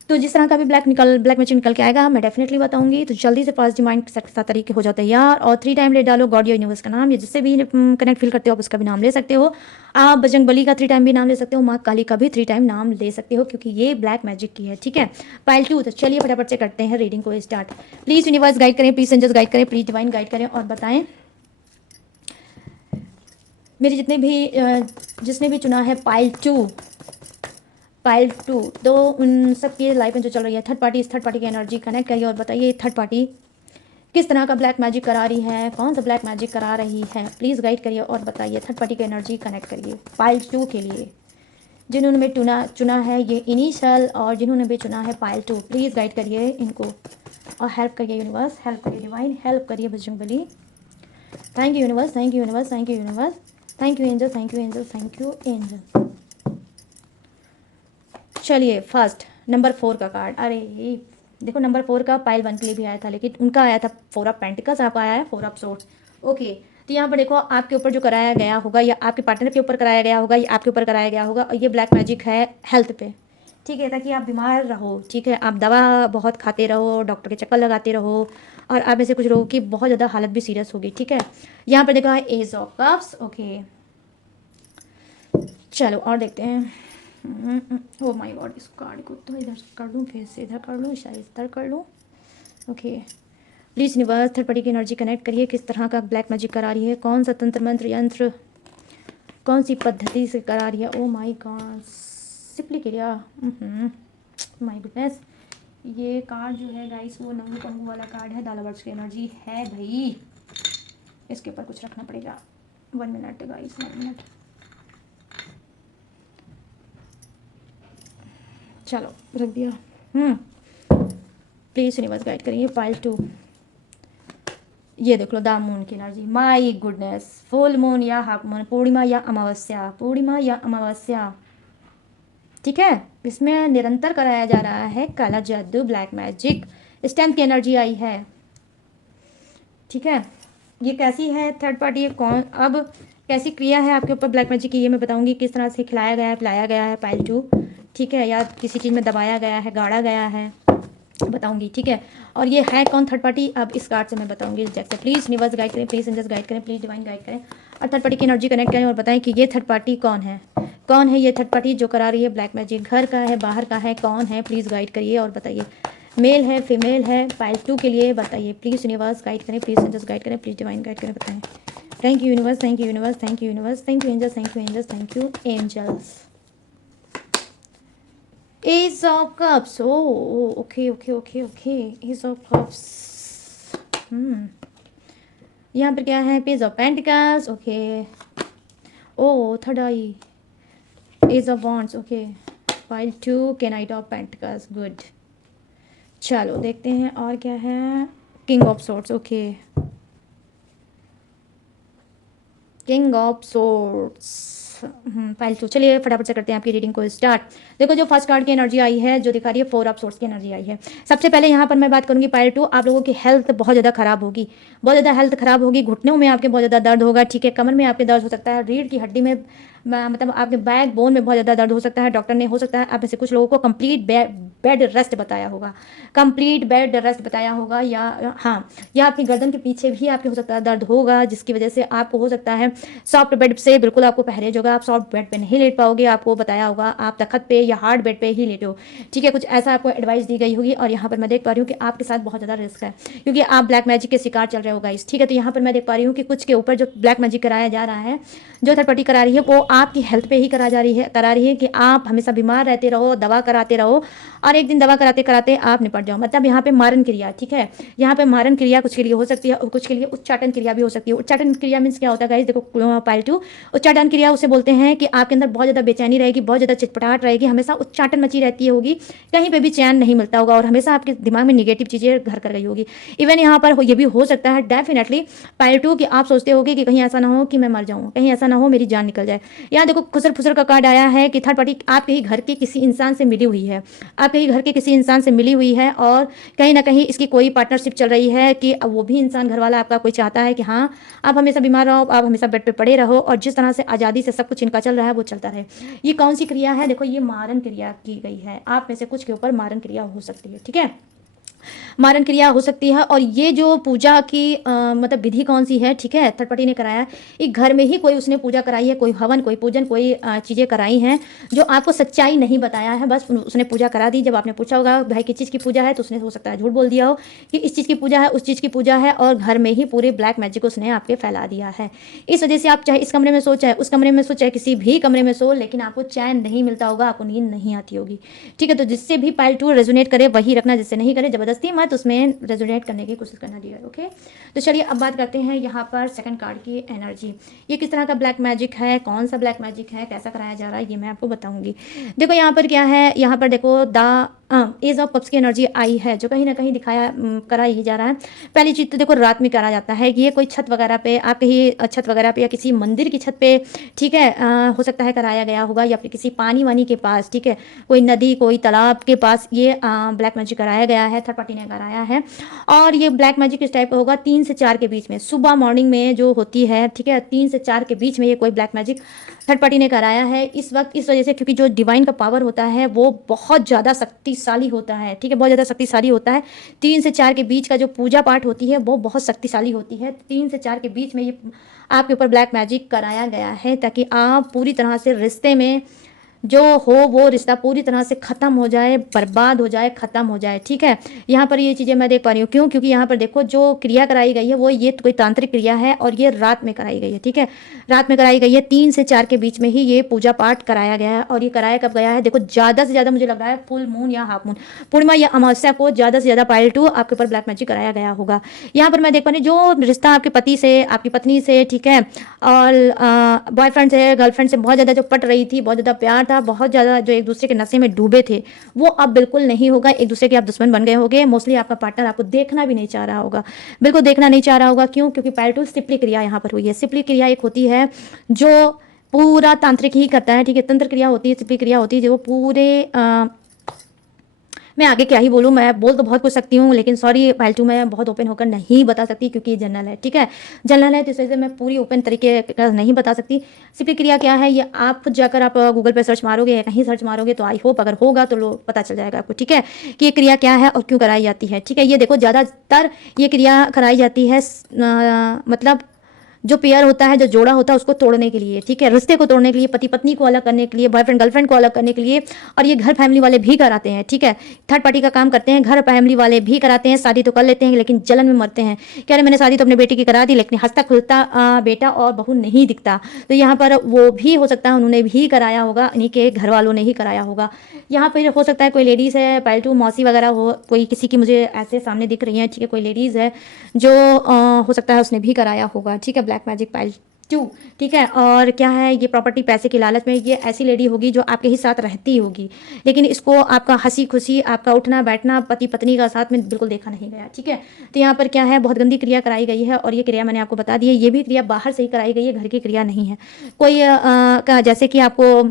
तो जिस तरह का भी ब्लैक मैजिक निकल के आएगा मैं डेफिनेटली बताऊंगी। तो जल्दी से पॉजिटिव माइंड के साथ तरीके हो जाते हैं यार, और 3 टाइम ले डालो गॉड या यूनिवर्स का नाम, या जिससे भी कनेक्ट फील करते हो आप उसका भी नाम ले सकते हो। आप बजरंग बली का 3 टाइम भी नाम ले सकते हो, माँ काली का भी 3 टाइम नाम ले सकते हो, क्योंकि ये ब्लैक मैजिक की है, ठीक है। पाइल 2, तो चलिए फटाफट से करते हैं रीडिंग को स्टार्ट। प्लीज़ यूनिवर्स गाइड करें, प्लीज़ एंजल्स गाइड करें, प्लीज़ डिवाइन गाइड करें और बताएं मेरे जिसने भी चुना है पाइल 2, तो उन सब की लाइफ में जो चल रही है थर्ड पार्टी, इस थर्ड पार्टी की एनर्जी कनेक्ट करिए और बताइए थर्ड पार्टी किस तरह का ब्लैक मैजिक करा रही है, कौन सा ब्लैक मैजिक करा रही है, प्लीज़ गाइड करिए और बताइए। थर्ड पार्टी की एनर्जी कनेक्ट करिए पाइल 2 के लिए, जिन्होंने भी चुना है ये इनिशियल, और जिन्होंने भी चुना है पाइल 2, प्लीज़ गाइड करिए इनको और हेल्प करिए यूनिवर्स, हेल्प करिए डिवाइन, हेल्प करिए Bajrangbali. Thank you universe, thank you universe, thank you universe, thank you angel, thank you angel, thank you angel. चलिए फर्स्ट नंबर 4 का कार्ड, अरे देखो नंबर 4 का पाइल 1 के लिए भी आया था, लेकिन उनका आया था 4 ऑफ पेंटिकल्स, आपका आया है 4 ऑफ सोर्ड्स। ओके, तो यहाँ पर देखो आपके ऊपर जो कराया गया होगा या आपके पार्टनर के ऊपर कराया गया होगा या आपके ऊपर कराया गया होगा, और ये ब्लैक मैजिक है हेल्थ पे, ठीक है, ताकि आप बीमार रहो, ठीक है, आप दवा बहुत खाते रहो, डॉक्टर के चक्कर लगाते रहो, और आप ऐसे कुछ लोगों की बहुत ज़्यादा हालत भी सीरियस होगी, ठीक है। यहाँ पर देखो है एज ऑफ कप्स। ओके चलो और देखते हैं। ओ माय गॉड, इस कार्ड को तो इधर कर लूँ, फिर से इधर कर लूँ, शायद इधर कर लूँ। Okay, please universe third party की एनर्जी कनेक्ट करिए, किस तरह का ब्लैक मैजिक करा रही है, कौन सा तंत्र मंत्र यंत्र, कौन सी पद्धति से करा रही है। ओ माय गॉड, सिपली क्रिया, माय गुडनेस, ये कार्ड जो है गाइस वो नंगू पंगू वाला कार्ड है, दालावर्स की एनर्जी है भाई, इसके ऊपर कुछ रखना पड़ेगा। 1 मिनट गाइस, 1 मिनट, चलो रख दिया। प्लीज़ यूनिवर्स गाइड करिए पाइल 2। ये देख लो द मून की energy, my goodness, full moon या हाफ मून, पूर्णिमा या अमावस्या, पूर्णिमा या अमावस्या, ठीक है, इसमें निरंतर कराया जा रहा है काला जादू ब्लैक मैजिक, स्टैम्प की एनर्जी आई है, ठीक है। ये कैसी है थर्ड पार्टी, कौन अब कैसी क्रिया है आपके ऊपर ब्लैक मैजिक की, ये मैं बताऊंगी, किस तरह से खिलाया गया है, पिलाया गया है पाइल 2, ठीक है, या किसी चीज़ में दबाया गया है, गाड़ा गया है, बताऊंगी, ठीक है। और ये है कौन थर्ड पार्टी, अब इस कार्ड से मैं बताऊंगी जैसे। प्लीज़ यूनिवर्स गाइड करें, प्लीज़ एंजल्स गाइड करें, प्लीज़ डिवाइन गाइड करें और थर्ड पार्टी की एनर्जी कनेक्ट करें और बताएं कि ये थर्ड पार्टी कौन है, कौन है ये थर्ड पार्टी जो करा रही है ब्लैक मैजिक, घर का है, बाहर का है, कौन है, प्लीज़ गाइड करिए और बताइए। मेल है, फीमेल है, पाइल 2 के लिए बताइए, प्लीज़ यूनिवर्स गाइड करें, प्लीज़ एंजल्स गाइड करें, प्लीज़ डिवाइन गाइड करें, बताएं। Thank you universe, thank you universe, thank you universe, thank you angels, thank you angels, thank you angels. Ace of Cups. Oh, okay, okay, okay, okay. Ace of Cups. यहाँ पर क्या है, Page of Pentacles. Okay. Oh, third eye. Ace of Wands. Okay. Pile 2, Knight of Pentacles. Good. चलो देखते हैं और क्या है, King of Swords. Okay. King of Swords. File 2। चलिए फटाफट से करते हैं आपकी रीडिंग को स्टार्ट। देखो जो फर्स्ट कार्ड की एनर्जी आई है, जो दिखा रही है 4 ऑफ सोर्स की एनर्जी आई है। सबसे पहले यहाँ पर मैं बात करूंगी पाइल 2, आप लोगों की हेल्थ बहुत ज़्यादा खराब होगी, बहुत ज़्यादा हेल्थ खराब होगी, घुटनों में आपके बहुत ज़्यादा दर्द होगा, ठीक है, कमर में आपके दर्द हो सकता है, रीढ़ की हड्डी में मतलब आपके बैक बोन में बहुत ज़्यादा दर्द हो सकता है। डॉक्टर ने हो सकता है आप में से कुछ लोगों को कंप्लीट बेड रेस्ट बताया होगा, कंप्लीट बेड रेस्ट बताया होगा, या हाँ, या आपकी गर्दन के पीछे भी आपके हो सकता है दर्द होगा, जिसकी वजह से आपको हो सकता है सॉफ्ट बेड से बिल्कुल आपको परहेज होगा, आप सॉफ्ट बेड पे नहीं लेट पाओगे, आपको बताया होगा आप तखत पे या हार्ड बेड पे ही लेटो, ठीक है, कुछ ऐसा आपको एडवाइस दी गई होगी। और यहाँ पर मैं देख पा रही हूँ कि आपके साथ बहुत ज़्यादा रिस्क है, क्योंकि आप ब्लैक मैजिक के शिकार चल रहे हो गाइस, ठीक है। तो यहाँ पर मैं देख पा रही हूँ कि कुछ के ऊपर जो ब्लैक मैजिक कराया जा रहा है, जो थर्ड पार्टी करा रही है, वो आपकी हेल्थ पे ही करा रही है कि आप हमेशा बीमार रहते रहो, दवा कराते रहो, और एक दिन दवा कराते कराते आप निपट जाओ। मतलब यहाँ पे मारन क्रिया, ठीक है, यहाँ पे मारन क्रिया कुछ के लिए हो सकती है और कुछ के लिए उच्चाटन क्रिया भी हो सकती है। उच्चाटन क्रिया मीन्स क्या होता है गाइस, देखो पाइल 2, उच्चाटन क्रिया उसे बोलते हैं कि आपके अंदर बहुत ज़्यादा बेचैनी रहेगी, बहुत ज़्यादा चिटपटाहट रहेगी, हमेशा उच्चाटन मची रहती होगी, कहीं पे भी चैन नहीं मिलता होगा और हमेशा आपके दिमाग में नेगेटिव चीज़ें घर कर गई होगी। इवन यहाँ पर ये भी हो सकता है डेफिनेटली पाइल 2 कि आप सोचते होगे कि कहीं ऐसा ना हो कि मैं मर जाऊँ, कहीं ऐसा ना हो मेरी जान निकल जाए। यहाँ देखो खुसर फुसर का कार्ड आया है कि थर्ड पार्टी आपके ही घर के किसी इंसान से मिली हुई है, आपके ही घर के किसी इंसान से मिली हुई है और कहीं ना कहीं इसकी कोई पार्टनरशिप चल रही है कि वो भी इंसान घर वाला आपका कोई चाहता है कि हाँ आप हमेशा बीमार रहो, आप हमेशा बेड पे पड़े रहो और जिस तरह से आज़ादी से सब कुछ इनका चल रहा है वो चलता रहे। ये कौन सी क्रिया है? देखो ये मारन क्रिया की गई है, आप में से कुछ के ऊपर मारन क्रिया हो सकती है, ठीक है, मारन क्रिया हो सकती है। और ये जो पूजा की मतलब विधि कौन सी है, ठीक है, थर्ड पार्टी ने कराया, एक घर में ही कोई उसने पूजा कराई है, कोई हवन, कोई पूजन, कोई चीज़ें कराई हैं जो आपको सच्चाई नहीं बताया है, बस उसने पूजा करा दी। जब आपने पूछा होगा भाई किस चीज़ की पूजा है तो उसने हो सकता है झूठ बोल दिया हो कि इस चीज़ की पूजा है, उस चीज़ की पूजा है और घर में ही पूरे ब्लैक मैजिक उसने आपके फैला दिया है। इस वजह से आप चाहे इस कमरे में सो, चाहे उस कमरे में सो, चाहे किसी भी कमरे में सो, लेकिन आपको चैन नहीं मिलता होगा, आपको नींद नहीं आती होगी, ठीक है। तो जिससे भी पाइल 2 रेजोनेट करे वही रखना, जिससे नहीं करे जबरदस्ती मत उसमें रेजोनेट करने की कोशिश करना डियर, ओके। तो चलिए अब बात करते हैं यहाँ पर सेकंड कार्ड की एनर्जी। ये किस तरह का ब्लैक मैजिक है, कौन सा ब्लैक मैजिक है, कैसा कराया जा रहा है, ये मैं आपको बताऊंगी। देखो यहाँ पर क्या है, यहाँ पर देखो द एज ऑफ कप्स की एनर्जी आई है जो कहीं ना कहीं दिखाया करा ही जा रहा है। पहली चीज़ तो देखो रात में करा जाता है कि ये कोई छत वगैरह पे, आप कहीं छत वगैरह पे या किसी मंदिर की छत पे, ठीक है, हो सकता है कराया गया होगा या फिर किसी पानी वानी के पास, ठीक है, कोई नदी कोई तालाब के पास ये ब्लैक मैजिक कराया गया है, थर्ड पार्टी ने कराया है। और ये ब्लैक मैजिक किस टाइप का होगा, 3 से 4 के बीच में, सुबह मॉर्निंग में जो होती है, ठीक है, 3 से 4 के बीच में ये कोई ब्लैक मैजिक थर्ड पार्टी ने कराया है इस वक्त, इस वजह से क्योंकि जो डिवाइन का पावर होता है वो बहुत ज़्यादा शक्तिशाली होता है, ठीक है, बहुत ज़्यादा शक्तिशाली होता है। 3 से 4 के बीच का जो पूजा पाठ होती है वो बहुत शक्तिशाली होती है। 3 से 4 के बीच में ये आपके ऊपर ब्लैक मैजिक कराया गया है ताकि आप पूरी तरह से रिश्ते में जो हो वो रिश्ता पूरी तरह से ख़त्म हो जाए, बर्बाद हो जाए, ख़त्म हो जाए, ठीक है। यहाँ पर ये चीज़ें मैं देख पा रही हूँ, क्यों, क्योंकि यहाँ पर देखो जो क्रिया कराई गई है वो ये कोई तांत्रिक क्रिया है और ये रात में कराई गई है, ठीक है, रात में कराई गई है। 3 से 4 के बीच में ही ये पूजा पाठ कराया गया है। और ये कराया कब गया है, देखो ज़्यादा से ज़्यादा मुझे लग रहा है फुल मून या हाफ मून, पूर्णिमा या अमावस्या को ज़्यादा से ज़्यादा पाइल 2 आपके ऊपर ब्लैक मैजिक कराया गया होगा। यहाँ पर मैं देख पा रही हूँ जो रिश्ता आपके पति से, आपकी पत्नी से, ठीक है, और बॉयफ्रेंड से, गर्लफ्रेंड से बहुत ज़्यादा जो पट रही थी, बहुत ज़्यादा प्यार था, बहुत ज़्यादा जो एक दूसरे के नशे में डूबे थे, वो अब बिल्कुल नहीं होगा। एक दूसरे के आप दुश्मन बन गए होंगे। मोस्टली आपका पार्टनर आपको देखना भी नहीं चाह रहा होगा, बिल्कुल देखना नहीं चाह रहा होगा। क्यों? क्योंकि पाइल 2 सिपली क्रिया यहाँ पर हुई है। सिपली क्रिया एक होती है जो पूरा तांत्रिक ही करता है, ठीक है, तंत्र क्रिया होती है, सिपली क्रिया होती है जो पूरे मैं आगे क्या ही बोलूँ, मैं बोल तो बहुत कुछ सकती हूँ लेकिन सॉरी पाइल 2 मैं बहुत ओपन होकर नहीं बता सकती क्योंकि ये जनरल है, ठीक है, जनरल है, तो इस वजह से मैं पूरी ओपन तरीके का नहीं बता सकती। सिपली क्रिया क्या है ये आप खुद जाकर आप गूगल पे सर्च मारोगे या कहीं सर्च मारोगे तो आई होप अगर होगा तो लोग पता चल जाएगा आपको, ठीक है, कि ये क्रिया क्या है और क्यों कराई जाती है, ठीक है। ये देखो ज़्यादातर ये क्रिया कराई जाती है मतलब जो पेयर होता है, जो जोड़ा होता है उसको तोड़ने के लिए, ठीक है, रिश्ते को तोड़ने के लिए, पति पत्नी को अलग करने के लिए, बॉयफ्रेंड गर्लफ्रेंड को अलग करने के लिए। और ये घर फैमिली वाले भी कराते हैं, ठीक है, थर्ड पार्टी का काम करते हैं, घर फैमिली वाले भी कराते हैं। शादी तो कर लेते हैं लेकिन जलन में मरते हैं, कह रहे मैंने शादी तो अपने बेटे की करा दी लेकिन हंसता खुलता बेटा और बहू नहीं दिखता। तो यहाँ पर वो भी हो सकता है उन्होंने भी कराया होगा, इन्हीं के घर वालों ने ही कराया होगा। यहाँ पर हो सकता है कोई लेडीज़ है, पाइल 2 मौसी वगैरह हो, कोई किसी की मुझे ऐसे सामने दिख रही है, ठीक है, कोई लेडीज़ है जो हो सकता है उसने भी कराया होगा, ठीक है, ब्लैक मैजिक पाइल 2, ठीक है। और क्या है ये प्रॉपर्टी पैसे की लालच में, ये ऐसी लेडी होगी जो आपके ही साथ रहती होगी लेकिन इसको आपका हंसी खुशी, आपका उठना बैठना पति पत्नी का साथ में बिल्कुल देखा नहीं गया, ठीक है। तो यहाँ पर क्या है बहुत गंदी क्रिया कराई गई है और ये क्रिया मैंने आपको बता दी है, ये भी क्रिया बाहर से ही कराई गई है, घर की क्रिया नहीं है। कोई जैसे कि आपको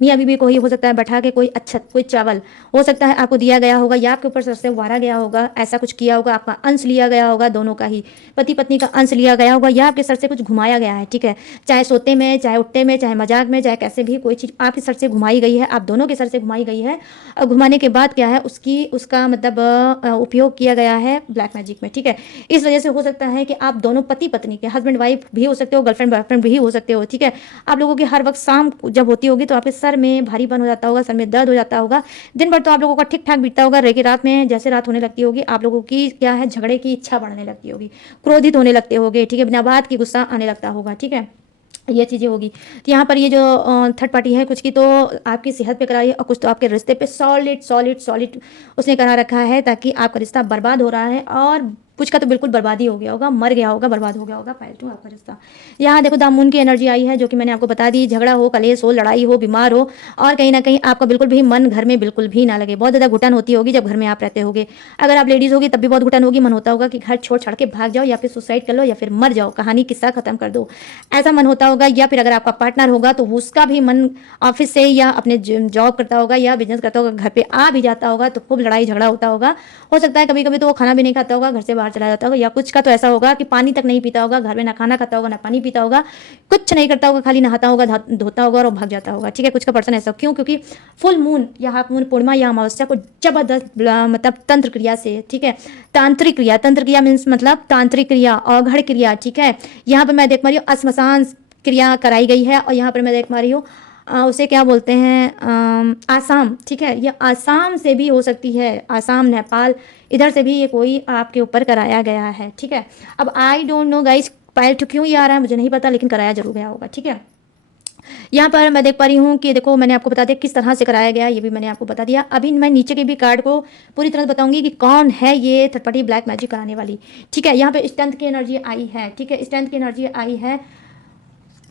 मियाँ बीबी को ही हो सकता है बैठा के कोई अच्छा कोई चावल हो सकता है आपको दिया गया होगा या आपके ऊपर सर से वारा गया होगा, ऐसा कुछ किया होगा, आपका अंश लिया गया होगा, दोनों का ही पति पत्नी का अंश लिया गया होगा या आपके सर से कुछ घुमाया गया है, ठीक है, चाहे सोते में, चाहे उठते में, चाहे मजाक में, चाहे कैसे भी कोई चीज़ आपके सर से घुमाई गई है, आप दोनों के सर से घुमाई गई है। और घुमाने के बाद क्या है उसका मतलब उपयोग किया गया है ब्लैक मैजिक में, ठीक है। इस वजह से हो सकता है कि आप दोनों पति पत्नी के, हस्बैंड वाइफ भी हो सकते हो, गर्लफ्रेंड बॉयफ्रेंड भी हो सकते हो, ठीक है, आप लोगों की हर वक्त शाम जब होती होगी तो आपके सर में भारीपन हो जाता होगा, सर में दर्द हो जाता होगा। दिन भर तो आप लोगों का ठीक ठाक बीतता होगा, लेकिन रात में जैसे रात होने लगती होगी आप लोगों की क्या है झगड़े की इच्छा बढ़ने लगती होगी, क्रोधित होने लगते होगे, ठीक है, बिना बात की गुस्सा आने लगता होगा, ठीक है, ये चीज़ें होगी। तो यहाँ पर ये जो थर्ड पार्टी है कुछ की तो आपकी सेहत पे कराई है और कुछ तो आपके रिश्ते पे सॉलिड उसने करा रखा है ताकि आपका रिश्ता बर्बाद हो रहा है और कुछ का तो बिल्कुल बर्बादी हो गया होगा, मर गया होगा, बर्बाद हो गया होगा पाइल 2 आपका रिश्ता। यहाँ देखो द मून की एनर्जी आई है, जो कि मैंने आपको बता दी, झगड़ा हो, कलेश हो, लड़ाई हो, बीमार हो, और कहीं ना कहीं आपका बिल्कुल भी मन घर में बिल्कुल भी ना लगे। बहुत ज़्यादा घुटन होती होगी जब घर में आप रहते होगे। अगर आप लेडीज़ होगी तब भी बहुत घुटन होगी, मन होता होगा कि घर छोड़ छाड़ के भाग जाओ, या फिर सुसाइड कर लो, या फिर मर जाओ, कहानी किस्सा खत्म कर दो, ऐसा मन होता होगा। या फिर अगर आपका पार्टनर होगा तो उसका भी मन ऑफिस से या अपने जॉब करता होगा या बिजनेस करता होगा, घर पे आ भी जाता होगा तो खूब लड़ाई झगड़ा होता होगा। हो सकता है कभी कभी तो वो खाना भी नहीं खाता होगा, घर से बाहर चला जाता होगा, या कुछ का तो ऐसा होगा कि पानी तक नहीं पीता होगा, घर में ना खाना खाता होगा ना पानी पीता होगा, कुछ नहीं करता होगा, खाली नहाता होगा, धोता होगा और भाग जाता होगा। ठीक है, कुछ का पर्सन ऐसा क्यों? क्योंकि फुल मून या हाफ मून, पूर्णिमा या अमावस्या को जबरदस्त मतलब तंत्र क्रिया से, ठीक है, तांत्रिक क्रिया, तंत्र क्रिया मीन्स मतलब तांत्रिक क्रिया, अवघड़ क्रिया, ठीक है। यहाँ पर मैं देख पा रही हूँ श्मशान क्रिया कराई गई है, और यहाँ पर मैं देख पा रही हूँ उसे क्या बोलते हैं, आसाम, ठीक है, ये आसाम से भी हो सकती है, आसाम, नेपाल, इधर से भी ये कोई आपके ऊपर कराया गया है। ठीक है, अब I don't know guys pile two क्यों ये आ रहा है मुझे नहीं पता, लेकिन कराया जरूर गया होगा। ठीक है, यहाँ पर मैं देख पा रही हूँ कि देखो मैंने आपको बता दिया किस तरह से कराया गया, ये भी मैंने आपको बता दिया। अभी मैं नीचे के भी कार्ड को पूरी तरह बताऊंगी कि कौन है ये थर्ड पार्टी ब्लैक मैजिक कराने वाली। ठीक है, यहाँ पे स्ट्रेंथ की एनर्जी आई है, ठीक है, स्ट्रेंथ की एनर्जी आई है,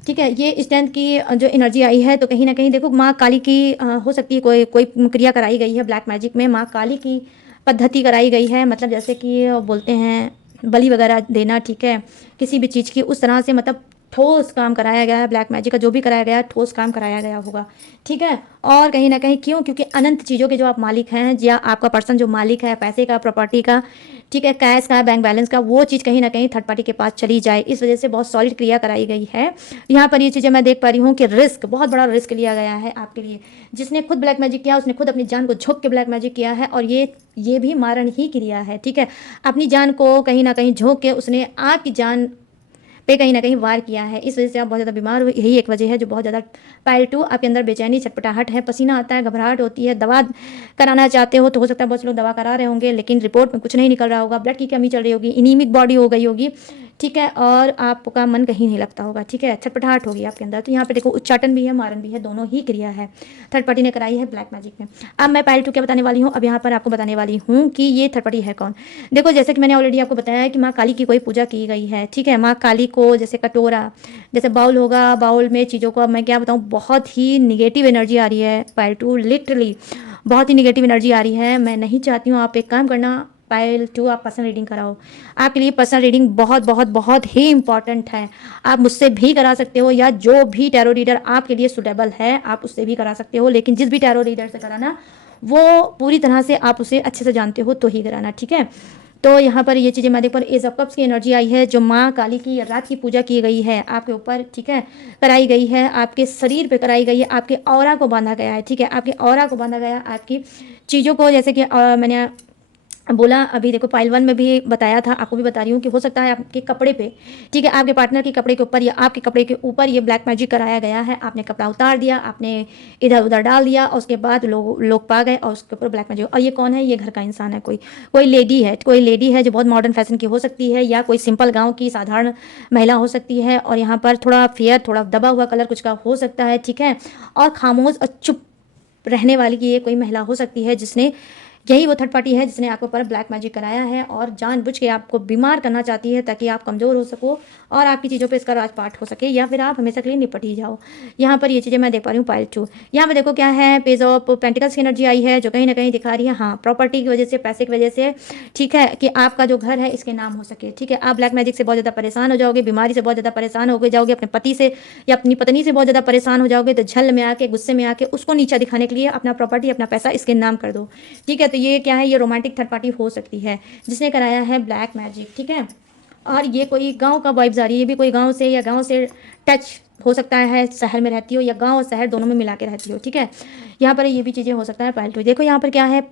ठीक है, ये स्ट्रेंथ की जो एनर्जी आई है, तो कहीं ना कहीं देखो माँ काली की हो सकती है कोई कोई क्रिया कराई गई है ब्लैक मैजिक में, माँ काली की पद्धति कराई गई है, मतलब जैसे कि बोलते हैं बलि वगैरह देना, ठीक है, किसी भी चीज़ की उस तरह से, मतलब ठोस काम कराया गया है ब्लैक मैजिक का, जो भी कराया गया है ठोस काम कराया गया होगा। ठीक है, और कहीं ना कहीं क्यों? क्योंकि अनंत चीज़ों के जो आप मालिक हैं, या आपका पर्सन जो मालिक है पैसे का, प्रॉपर्टी का, ठीक है, कैश का, बैंक बैलेंस का, वो चीज़ कहीं ना कहीं थर्ड पार्टी के पास चली जाए, इस वजह से बहुत सॉलिड क्रिया कराई गई है। यहाँ पर ये चीज़ें मैं देख पा रही हूँ कि रिस्क, बहुत बड़ा रिस्क लिया गया है आपके लिए। जिसने खुद ब्लैक मैजिक किया उसने खुद अपनी जान को झोंक के ब्लैक मैजिक किया है, और ये भी मारण ही क्रिया है। ठीक है, अपनी जान को कहीं ना कहीं झोंक के उसने आपकी जान पे कहीं ना कहीं वार किया है, इस वजह से आप बहुत ज़्यादा बीमार हुए। यही एक वजह है जो बहुत ज़्यादा पाइल 2 आपके अंदर बेचैनी, छटपटाहट है, पसीना आता है, घबराहट होती है। दवा कराना चाहते हो तो हो सकता है बहुत से लोग दवा करा रहे होंगे, लेकिन रिपोर्ट में कुछ नहीं निकल रहा होगा, ब्लड की कमी चल रही होगी, इनीमिक बॉडी हो गई होगी, ठीक है, और आपका मन कहीं नहीं लगता होगा। ठीक है, छटपटाहट होगी आपके अंदर। तो यहाँ पे देखो उच्चाटन भी है, मारन भी है, दोनों ही क्रिया है थर्ड पार्टी ने कराई है ब्लैक मैजिक में। अब मैं पाइल 2 क्या बताने वाली हूँ, अब यहाँ पर आपको बताने वाली हूँ कि ये थर्ड पार्टी है कौन। देखो जैसे कि मैंने ऑलरेडी आपको बताया है कि माँ काली की कोई पूजा की गई है। ठीक है, माँ काली को जैसे कटोरा, जैसे बाउल होगा, बाउल में चीज़ों को, अब मैं क्या बताऊँ, बहुत ही निगेटिव एनर्जी आ रही है पाइल 2, लिटरली बहुत ही निगेटिव एनर्जी आ रही है। मैं नहीं चाहती हूँ, आप एक काम करना पाइल 2 आप पर्सनल रीडिंग कराओ। आपके लिए पर्सनल रीडिंग बहुत बहुत बहुत ही इंपॉर्टेंट है। आप मुझसे भी करा सकते हो, या जो भी टैरो रीडर आपके लिए सुटेबल है आप उससे भी करा सकते हो, लेकिन जिस भी टैरो रीडर से कराना वो पूरी तरह से आप उसे अच्छे से जानते हो तो ही कराना। ठीक है, तो यहाँ पर ये चीज़ें मैं देख पर एज ऑफ कप्स की एनर्जी आई है, जो माँ काली की रात की पूजा की गई है आपके ऊपर, ठीक है, कराई गई है, आपके शरीर पे कराई गई है, आपके ऑरा को बांधा गया है। ठीक है, आपके ऑरा को बांधा गया, आपकी चीज़ों को, जैसे कि मैंने बोला अभी, देखो पाइल 1 में भी बताया था, आपको भी बता रही हूँ कि हो सकता है आपके कपड़े पे, ठीक है, आपके पार्टनर के कपड़े के ऊपर या आपके कपड़े के ऊपर ये ब्लैक मैजिक कराया गया है। आपने कपड़ा उतार दिया, आपने इधर उधर डाल दिया, और उसके बाद लोग पा गए और उसके ऊपर ब्लैक मैजिक। और ये कौन है? ये घर का इंसान है, कोई लेडी है, कोई लेडी है जो बहुत मॉडर्न फैशन की हो सकती है, या कोई सिंपल गाँव की साधारण महिला हो सकती है, और यहाँ पर थोड़ा फेयर, थोड़ा दबा हुआ कलर कुछ का हो सकता है। ठीक है, और खामोश और चुप रहने वाली की ये कोई महिला हो सकती है, जिसने यही वो थर्ड पार्टी है जिसने आपके ऊपर ब्लैक मैजिक कराया है, और जानबूझ के आपको बीमार करना चाहती है ताकि आप कमज़ोर हो सको और आपकी चीज़ों पे इसका राजपाट हो सके, या फिर आप हमेशा के लिए निपट ही जाओ। यहाँ पर ये चीज़ें मैं देख पा रही हूँ पाइल 2। यहाँ पर देखो क्या है, पेज ऑफ पेंटिकल्स की एनर्जी आई है, जो कहीं ना कहीं दिखा रही है हाँ प्रॉपर्टी की वजह से, पैसे की वजह से, ठीक है, कि आपका जो घर है इसके नाम हो सके। ठीक है, आप ब्लैक मैजिक से बहुत ज़्यादा परेशान हो जाओगे, बीमारी से बहुत ज़्यादा परेशान हो जाओगे, अपने पति से या अपनी पत्नी से बहुत ज़्यादा परेशान हो जाओगे, तो झल में आके, गुस्से में आके उसको नीचा दिखाने के लिए अपना प्रॉपर्टी, अपना पैसा इसके नाम कर दो। ठीक है, तो ये क्या है, ये रोमांटिक थर्ड पार्टी हो सकती है जिसने कराया है ब्लैक मैजिक। ठीक है, और ये कोई गांव का वाइब्स आ रही है, ये भी कोई गांव से या गांव से टच हो सकता है, शहर में रहती हो या गांव और शहर दोनों में मिला के रहती हो। ठीक है, यहाँ पर ये भी चीज़ें हो सकता है पाइल 2। देखो यहाँ पर क्या है,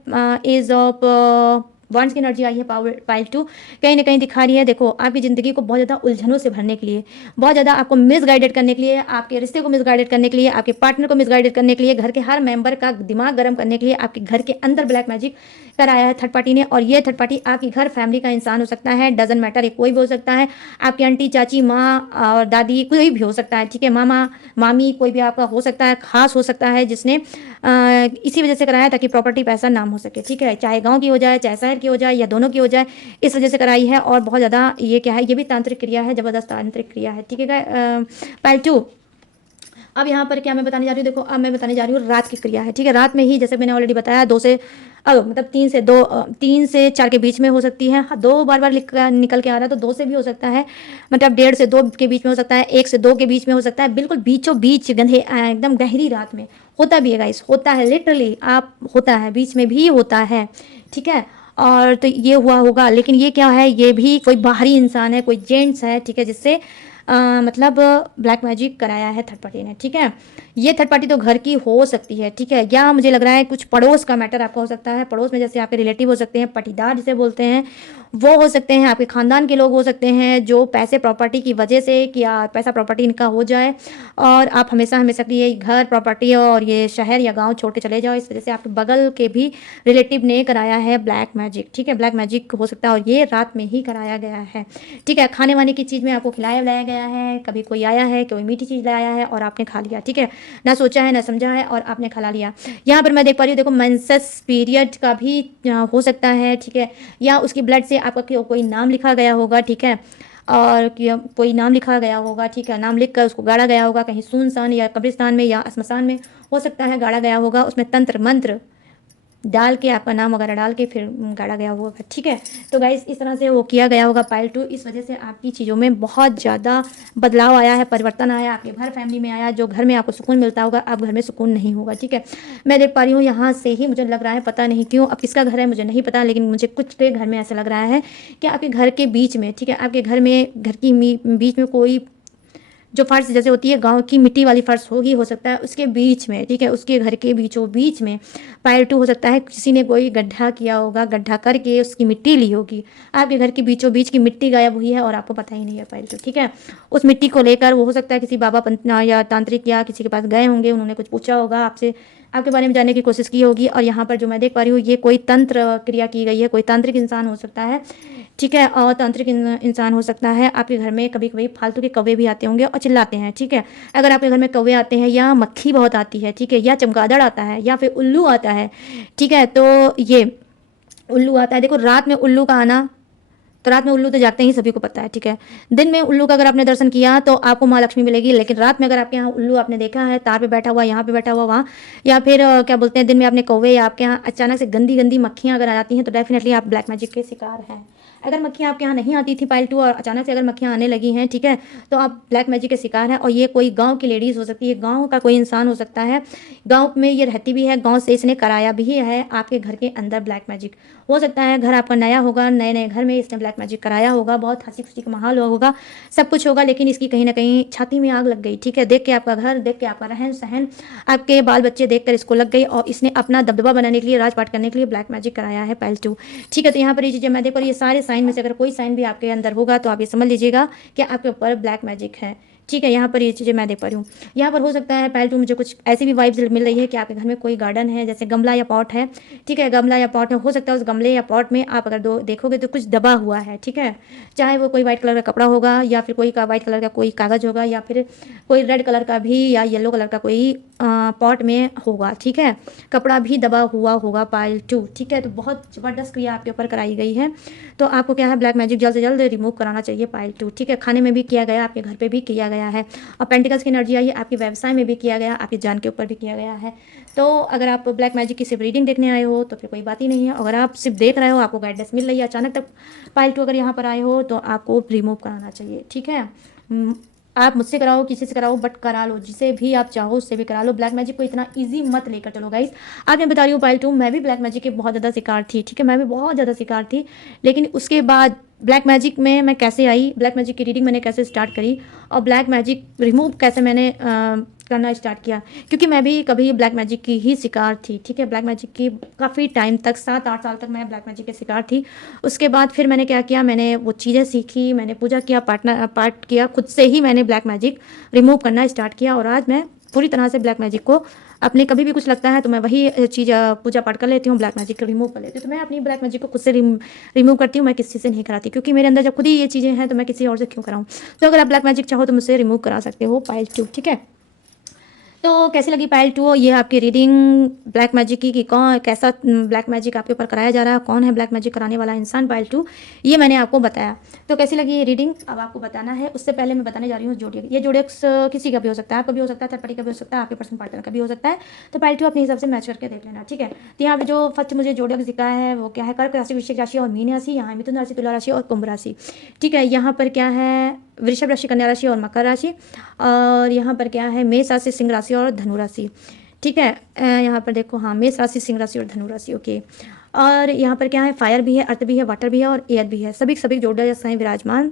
एज ऑफ वंस की एनर्जी आई है पाइल 2, कहीं ना कहीं दिखा रही है, देखो आपकी ज़िंदगी को बहुत ज़्यादा उलझनों से भरने के लिए, बहुत ज़्यादा आपको मिसगाइडेड करने के लिए, आपके रिश्ते को मिसगाइडेड करने के लिए, आपके पार्टनर को मिसगाइडेड करने के लिए, घर के हर मेंबर का दिमाग गर्म करने के लिए आपके घर के अंदर ब्लैक मैजिक कराया है थर्ड पार्टी ने। और ये थर्ड पार्टी आपकी घर फैमिली का इंसान हो सकता है, डजन मैटर, कोई भी हो सकता है, आपकी आंटी, चाची, माँ और दादी, कोई भी हो सकता है। ठीक है, मामा, मामी, कोई भी आपका हो सकता है, खास हो सकता है, जिसने इसी वजह से कराया ताकि प्रॉपर्टी पैसा नाम हो सके। ठीक है, चाहे गाँव की हो जाए, चाहे शहर की हो जाए या दोनों की हो जाए, इस वजह से कराई है। और बहुत ज़्यादा ये क्या है, ये भी तांत्रिक क्रिया है, ज़बरदस्त तांत्रिक क्रिया है, ठीक है। पाइल 2। अब यहाँ पर क्या मैं बताने जा रही हूँ, देखो अब मैं बताने जा रही हूँ रात की क्रिया है, ठीक है। रात में ही जैसे मैंने ऑलरेडी बताया 2 से मतलब 3 से 4 के बीच में हो सकती है। हाँ, 2 बार निकल के आ रहा है तो 2 से भी हो सकता है, मतलब 1:30 से 2 के बीच में हो सकता है, 1 से 2 के बीच में हो सकता है, बिल्कुल बीचों बीच गंधे एकदम गहरी रात में होता भी है गाइस, होता है लिटरली, आप होता है, बीच में भी होता है, ठीक है। और तो ये हुआ होगा, लेकिन ये क्या है, ये भी कोई बाहरी इंसान है, कोई जेंट्स है, ठीक है, जिससे मतलब ब्लैक मैजिक कराया है थर्ड पार्टी ने, ठीक है। ये थर्ड पार्टी तो घर की हो सकती है, ठीक है, या मुझे लग रहा है कुछ पड़ोस का मैटर आपका हो सकता है। पड़ोस में जैसे आपके रिलेटिव हो सकते हैं, पटीदार जिसे बोलते हैं, वो हो सकते हैं, आपके खानदान के लोग हो सकते हैं, जो पैसे प्रॉपर्टी की वजह से कि पैसा प्रॉपर्टी इनका हो जाए और आप हमेशा हमेशा के ये घर प्रॉपर्टी और ये शहर या गांव छोड़ के चले जाओ, इस वजह से आपके बगल के भी रिलेटिव ने कराया है ब्लैक मैजिक, ठीक है। ब्लैक मैजिक हो सकता है और ये रात में ही कराया गया है, ठीक है। खाने वाने की चीज़ में आपको खिलाया पिलाया गया है, कभी कोई आया है, कोई मीठी चीज़ लाया है और आपने खा लिया, ठीक है, ना सोचा है ना समझा है और आपने खा लिया। यहाँ पर मैं देख पा रही हूँ, देखो मेंसेस पीरियड का भी हो सकता है, ठीक है, या उसकी ब्लड से आपका कोई नाम लिखा गया होगा, ठीक है, और कोई नाम लिखा गया होगा, ठीक है, नाम लिख कर उसको गाड़ा गया होगा कहीं सुनसान या कब्रिस्तान में या श्मशान में हो सकता है गाड़ा गया होगा, उसमें तंत्र मंत्र डाल के आपका नाम वगैरह डाल के फिर गाड़ा गया होगा, ठीक है। तो गाइस इस तरह से वो किया गया होगा पाइल 2, इस वजह से आपकी चीज़ों में बहुत ज़्यादा बदलाव आया है, परिवर्तन आया, आपके घर फैमिली में आया, जो घर में आपको सुकून मिलता होगा आप घर में सुकून नहीं होगा, ठीक है। मैं देख पा रही हूँ यहाँ से ही मुझे लग रहा है, पता नहीं क्यों, अब किसका घर है मुझे नहीं पता, लेकिन मुझे कुछ के घर में ऐसा लग रहा है कि आपके घर के बीच में, ठीक है, आपके घर में घर की बीच में कोई जो फर्श जैसे होती है गांव की मिट्टी वाली फर्श होगी, हो सकता है उसके बीच में, ठीक है, उसके घर के बीचों बीच में पाइल 2 हो सकता है, किसी ने कोई गड्ढा किया होगा, गड्ढा करके उसकी मिट्टी ली होगी, आपके घर के बीचों बीच की मिट्टी गायब हुई है और आपको पता ही नहीं है पाइल 2, ठीक है। उस मिट्टी को लेकर वो हो सकता है किसी बाबा पंत या तांत्रिक या किसी के पास गए होंगे, उन्होंने कुछ पूछा होगा आपसे, आपके बारे में जानने की कोशिश की होगी, और यहाँ पर जो मैं देख पा रही हूँ ये कोई तंत्र क्रिया की गई है, कोई तांत्रिक इंसान हो सकता है, ठीक है, और तांत्रिक इंसान हो सकता है। आपके घर में कभी कभी फालतू के कौवे भी आते होंगे और चिल्लाते हैं, ठीक है। अगर आपके घर में कौवे आते हैं या मक्खी बहुत आती है, ठीक है, या चमगादड़ आता है या फिर उल्लू आता है, ठीक है, तो ये उल्लू आता है, देखो रात में उल्लू का आना, तो रात में उल्लू तो जागते ही सभी को पता है, ठीक है। दिन में उल्लू का अगर आपने दर्शन किया तो आपको माँ लक्ष्मी मिलेगी, लेकिन रात में अगर आपके यहाँ उल्लू आपने देखा है, तार पे बैठा हुआ, यहाँ पे बैठा हुआ, वहाँ, या फिर क्या बोलते हैं, दिन में आपने कौवे या आपके यहाँ अचानक से गंदी गंदी मक्खियाँ अगर आ जाती हैं तो डेफिनेटली आप ब्लैक मैजिक के शिकार हैं। अगर मक्खियाँ आपके यहाँ नहीं आती थी पाइल 2 और अचानक से अगर मक्खियाँ आने लगी हैं, ठीक है, तो आप ब्लैक मैजिक के शिकार हैं। और ये कोई गांव की लेडीज़ हो सकती है, गांव का कोई इंसान हो सकता है, गांव में ये रहती भी है, गांव से इसने कराया भी है आपके घर के अंदर ब्लैक मैजिक। हो सकता है घर आपका नया होगा, नए नए घर में इसने ब्लैक मैजिक कराया होगा, बहुत हंसी खुशी का माहौल होगा, सब कुछ होगा, लेकिन इसकी कहीं ना कहीं छाती में आग लग गई, ठीक है। देख के आपका घर, देख के आपका रहन सहन, आपके बाल बच्चे देख कर इसको लग गई और इसने अपना दबदबा बनाने के लिए, राजपाट करने के लिए ब्लैक मैजिक कराया है पाइल 2, ठीक है। तो यहाँ पर ये चीज़ें मैं देखो, ये सारे साइन में से अगर कोई साइन भी आपके अंदर होगा तो आप ये समझ लीजिएगा कि आपके ऊपर ब्लैक मैजिक है, ठीक है। यहाँ पर ये चीज़ें मैं देख पा रही हूँ। यहाँ पर हो सकता है पाइल 2 मुझे कुछ ऐसी भी वाइब्स मिल रही है कि आपके घर में कोई गार्डन है, जैसे गमला या पॉट है, ठीक है, गमला या पॉट है, हो सकता है उस गमले या पॉट में आप अगर देखोगे तो कुछ दबा हुआ है, ठीक है, चाहे वो कोई व्हाइट कलर का कपड़ा होगा या फिर कोई व्हाइट कलर का कोई कागज़ होगा या फिर कोई रेड कलर का भी या येलो कलर का कोई पॉट में होगा, ठीक है, कपड़ा भी दबा हुआ होगा पाइल 2, ठीक है। तो बहुत ज़बरदस्त क्रिया आपके ऊपर कराई गई है, तो आपको क्या है ब्लैक मैजिक जल्द से जल्द रिमूव कराना चाहिए पाइल 2, ठीक है। खाने में भी किया गया, आपके घर पे भी किया गया है, और पेंटिकल्स की एनर्जी आई है आपके व्यवसाय में भी किया गया, आपकी जान के ऊपर भी किया गया है। तो अगर आप ब्लैक मैजिक की सिर्फ रीडिंग देखने आए हो तो फिर कोई बात ही नहीं है, अगर आप सिर्फ देख रहे हो, आपको गाइडेंस मिल रही है, अचानक तक पाइल 2 अगर यहाँ पर आए हो तो आपको रिमूव कराना चाहिए, ठीक है। आप मुझसे कराओ, किसी से कराओ, बट करा लो, जिसे भी आप चाहो उससे भी करा लो। ब्लैक मैजिक को इतना इजी मत लेकर चलो गाइस। आज मैं बता रही हूँ पाइल 2, मैं भी ब्लैक मैजिक की बहुत ज़्यादा शिकार थी, ठीक है, मैं भी बहुत ज़्यादा शिकार थी, लेकिन उसके बाद ब्लैक मैजिक में मैं कैसे आई, ब्लैक मैजिक की रीडिंग मैंने कैसे स्टार्ट करी और ब्लैक मैजिक रिमूव कैसे मैंने करना स्टार्ट किया, क्योंकि मैं भी कभी ब्लैक मैजिक की ही शिकार थी, ठीक है। ब्लैक मैजिक की काफ़ी टाइम तक 7-8 साल तक मैं ब्लैक मैजिक के शिकार थी। उसके बाद फिर मैंने क्या किया, मैंने वो चीज़ें सीखी, मैंने पूजा किया, पार्ट किया, खुद से ही मैंने ब्लैक मैजिक रिमूव करना स्टार्ट किया, और आज मैं पूरी तरह से ब्लैक मैजिक को अपने कभी भी कुछ लगता है तो मैं वही चीज़ पूजा पाठ कर लेती हूँ, ब्लैक मैजिक को रिमूव कर लेती हूँ। तो मैं अपनी ब्लैक मैजिक को खुद से रिमूव करती हूँ, मैं किसी से नहीं कराती, क्योंकि मेरे अंदर जब खुद ही ये चीज़ें हैं तो मैं किसी और से क्यों कराऊँ। तो अगर आप ब्लैक मैजिक चाहो तो मुझसे रिमूव करा सकते हो पाइल 2, ठीक है। तो कैसी लगी पायल 2? ये आपकी रीडिंग ब्लैक मैजिक की कि कौन कैसा ब्लैक मैजिक आपके ऊपर कराया जा रहा है, कौन है ब्लैक मैजिक कराने वाला इंसान पायल 2, ये मैंने आपको बताया। तो कैसी लगी ये रीडिंग अब आपको बताना है। उससे पहले मैं बताने जा रही हूँ जोडियक। ये जोडियक किसी का भी हो सकता है, आपका भी हो सकता है, थर्ड पार्टी का भी हो सकता है, आपके पर्सन पार्टनर का भी हो सकता है। तो पायल 2 अपने हिसाब से मैच करके देख लेना, ठीक है। तो यहाँ पे जो फर्स्ट मुझे जोडियक दिखा है वो क्या है, कर्क राशि, वृश्चिक राशि और मीन राशि। यहाँ मिथुन राशि, तुला राशि और कुंभ राशि, ठीक है। यहाँ पर क्या है, वृषभ राशि, कन्या राशि और मकर राशि। और यहाँ पर क्या है, मेष राशि, सिंह राशि और धनु राशि, ठीक है। यहाँ पर देखो, हाँ, मेष राशि, सिंह राशि और धनु राशि, ओके। और यहाँ पर क्या है, फायर भी है, अर्थ भी है, वाटर भी है और एयर भी है, सभी जोड़े हैं विराजमान।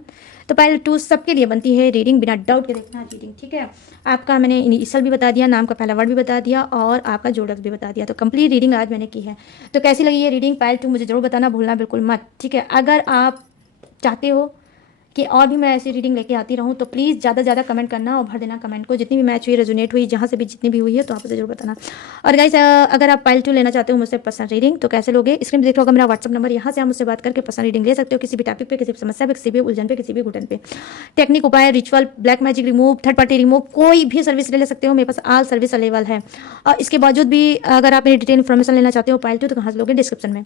तो पायल 2 सबके लिए बनती है रीडिंग, बिना डाउट के देखना रीडिंग, ठीक है। आपका मैंने इनिशियल भी बता दिया, नाम का पहला वर्ड भी बता दिया और आपका जोड़क भी बता दिया। तो कंप्लीट रीडिंग आज मैंने की है। तो कैसी लगी ये रीडिंग पायल 2 मुझे जरूर बताना भूलना बिल्कुल मत, ठीक है। अगर आप चाहते हो कि और भी मैं ऐसी रीडिंग लेके आती रहूँ तो प्लीज़ ज़्यादा से ज़्यादा कमेंट करना और भर देना कमेंट को, जितनी भी मैच हुई, रेजोनेट हुई, जहाँ से भी जितनी भी हुई है तो आप मुझे जरूर बताना। और गाइस, अगर आप पायल 2 लेना चाहते हो मुझसे पर्सनल रीडिंग तो कैसे लोगे, स्क्रीन पर देख लो होगा मेरा व्हाट्सअप नंबर, यहाँ से आप मुझसे बात करके पर्सनल रीडिंग ले सकते हो, किसी भी टॉपिक पे, किसी भी समस्या पे, किसी भी उलझन पे, किसी भी घुटन पे। टेक्निक, उपाय, ritual, black magic remove, third party remove, कोई भी सर्विस ले सकते हो, मेरे पास ऑल सर्विस अवेलेबल है। और इसके बावजूद भी अगर आप मेरी डिटेल इन्फॉर्मेशन लेना चाहते हो पायल 2 तो कहाँ से लोगे, डिस्क्रिप्शन में।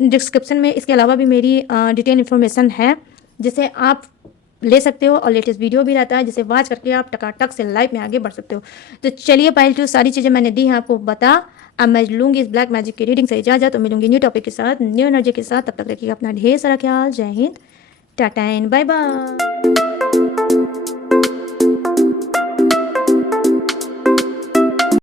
डिस्क्रिप्शन में इसके अलावा भी मेरी डिटेल इन्फॉर्मेशन है जिसे आप ले सकते हो और लेटेस्ट वीडियो भी रहता है जिसे वॉच करके आप टकाटक से लाइफ में आगे बढ़ सकते हो। तो चलिए पायल 2 सारी चीज़ें मैंने दी हैं आपको बता। अब मैं लूँगी इस ब्लैक मैजिक की रीडिंग से इजाजत, तो मिलूंगी न्यू टॉपिक के साथ, न्यू एनर्जी के साथ। तब तक रखिएगा अपना ढेर सारा ख्याल। Jai Hind, tata and bye bye.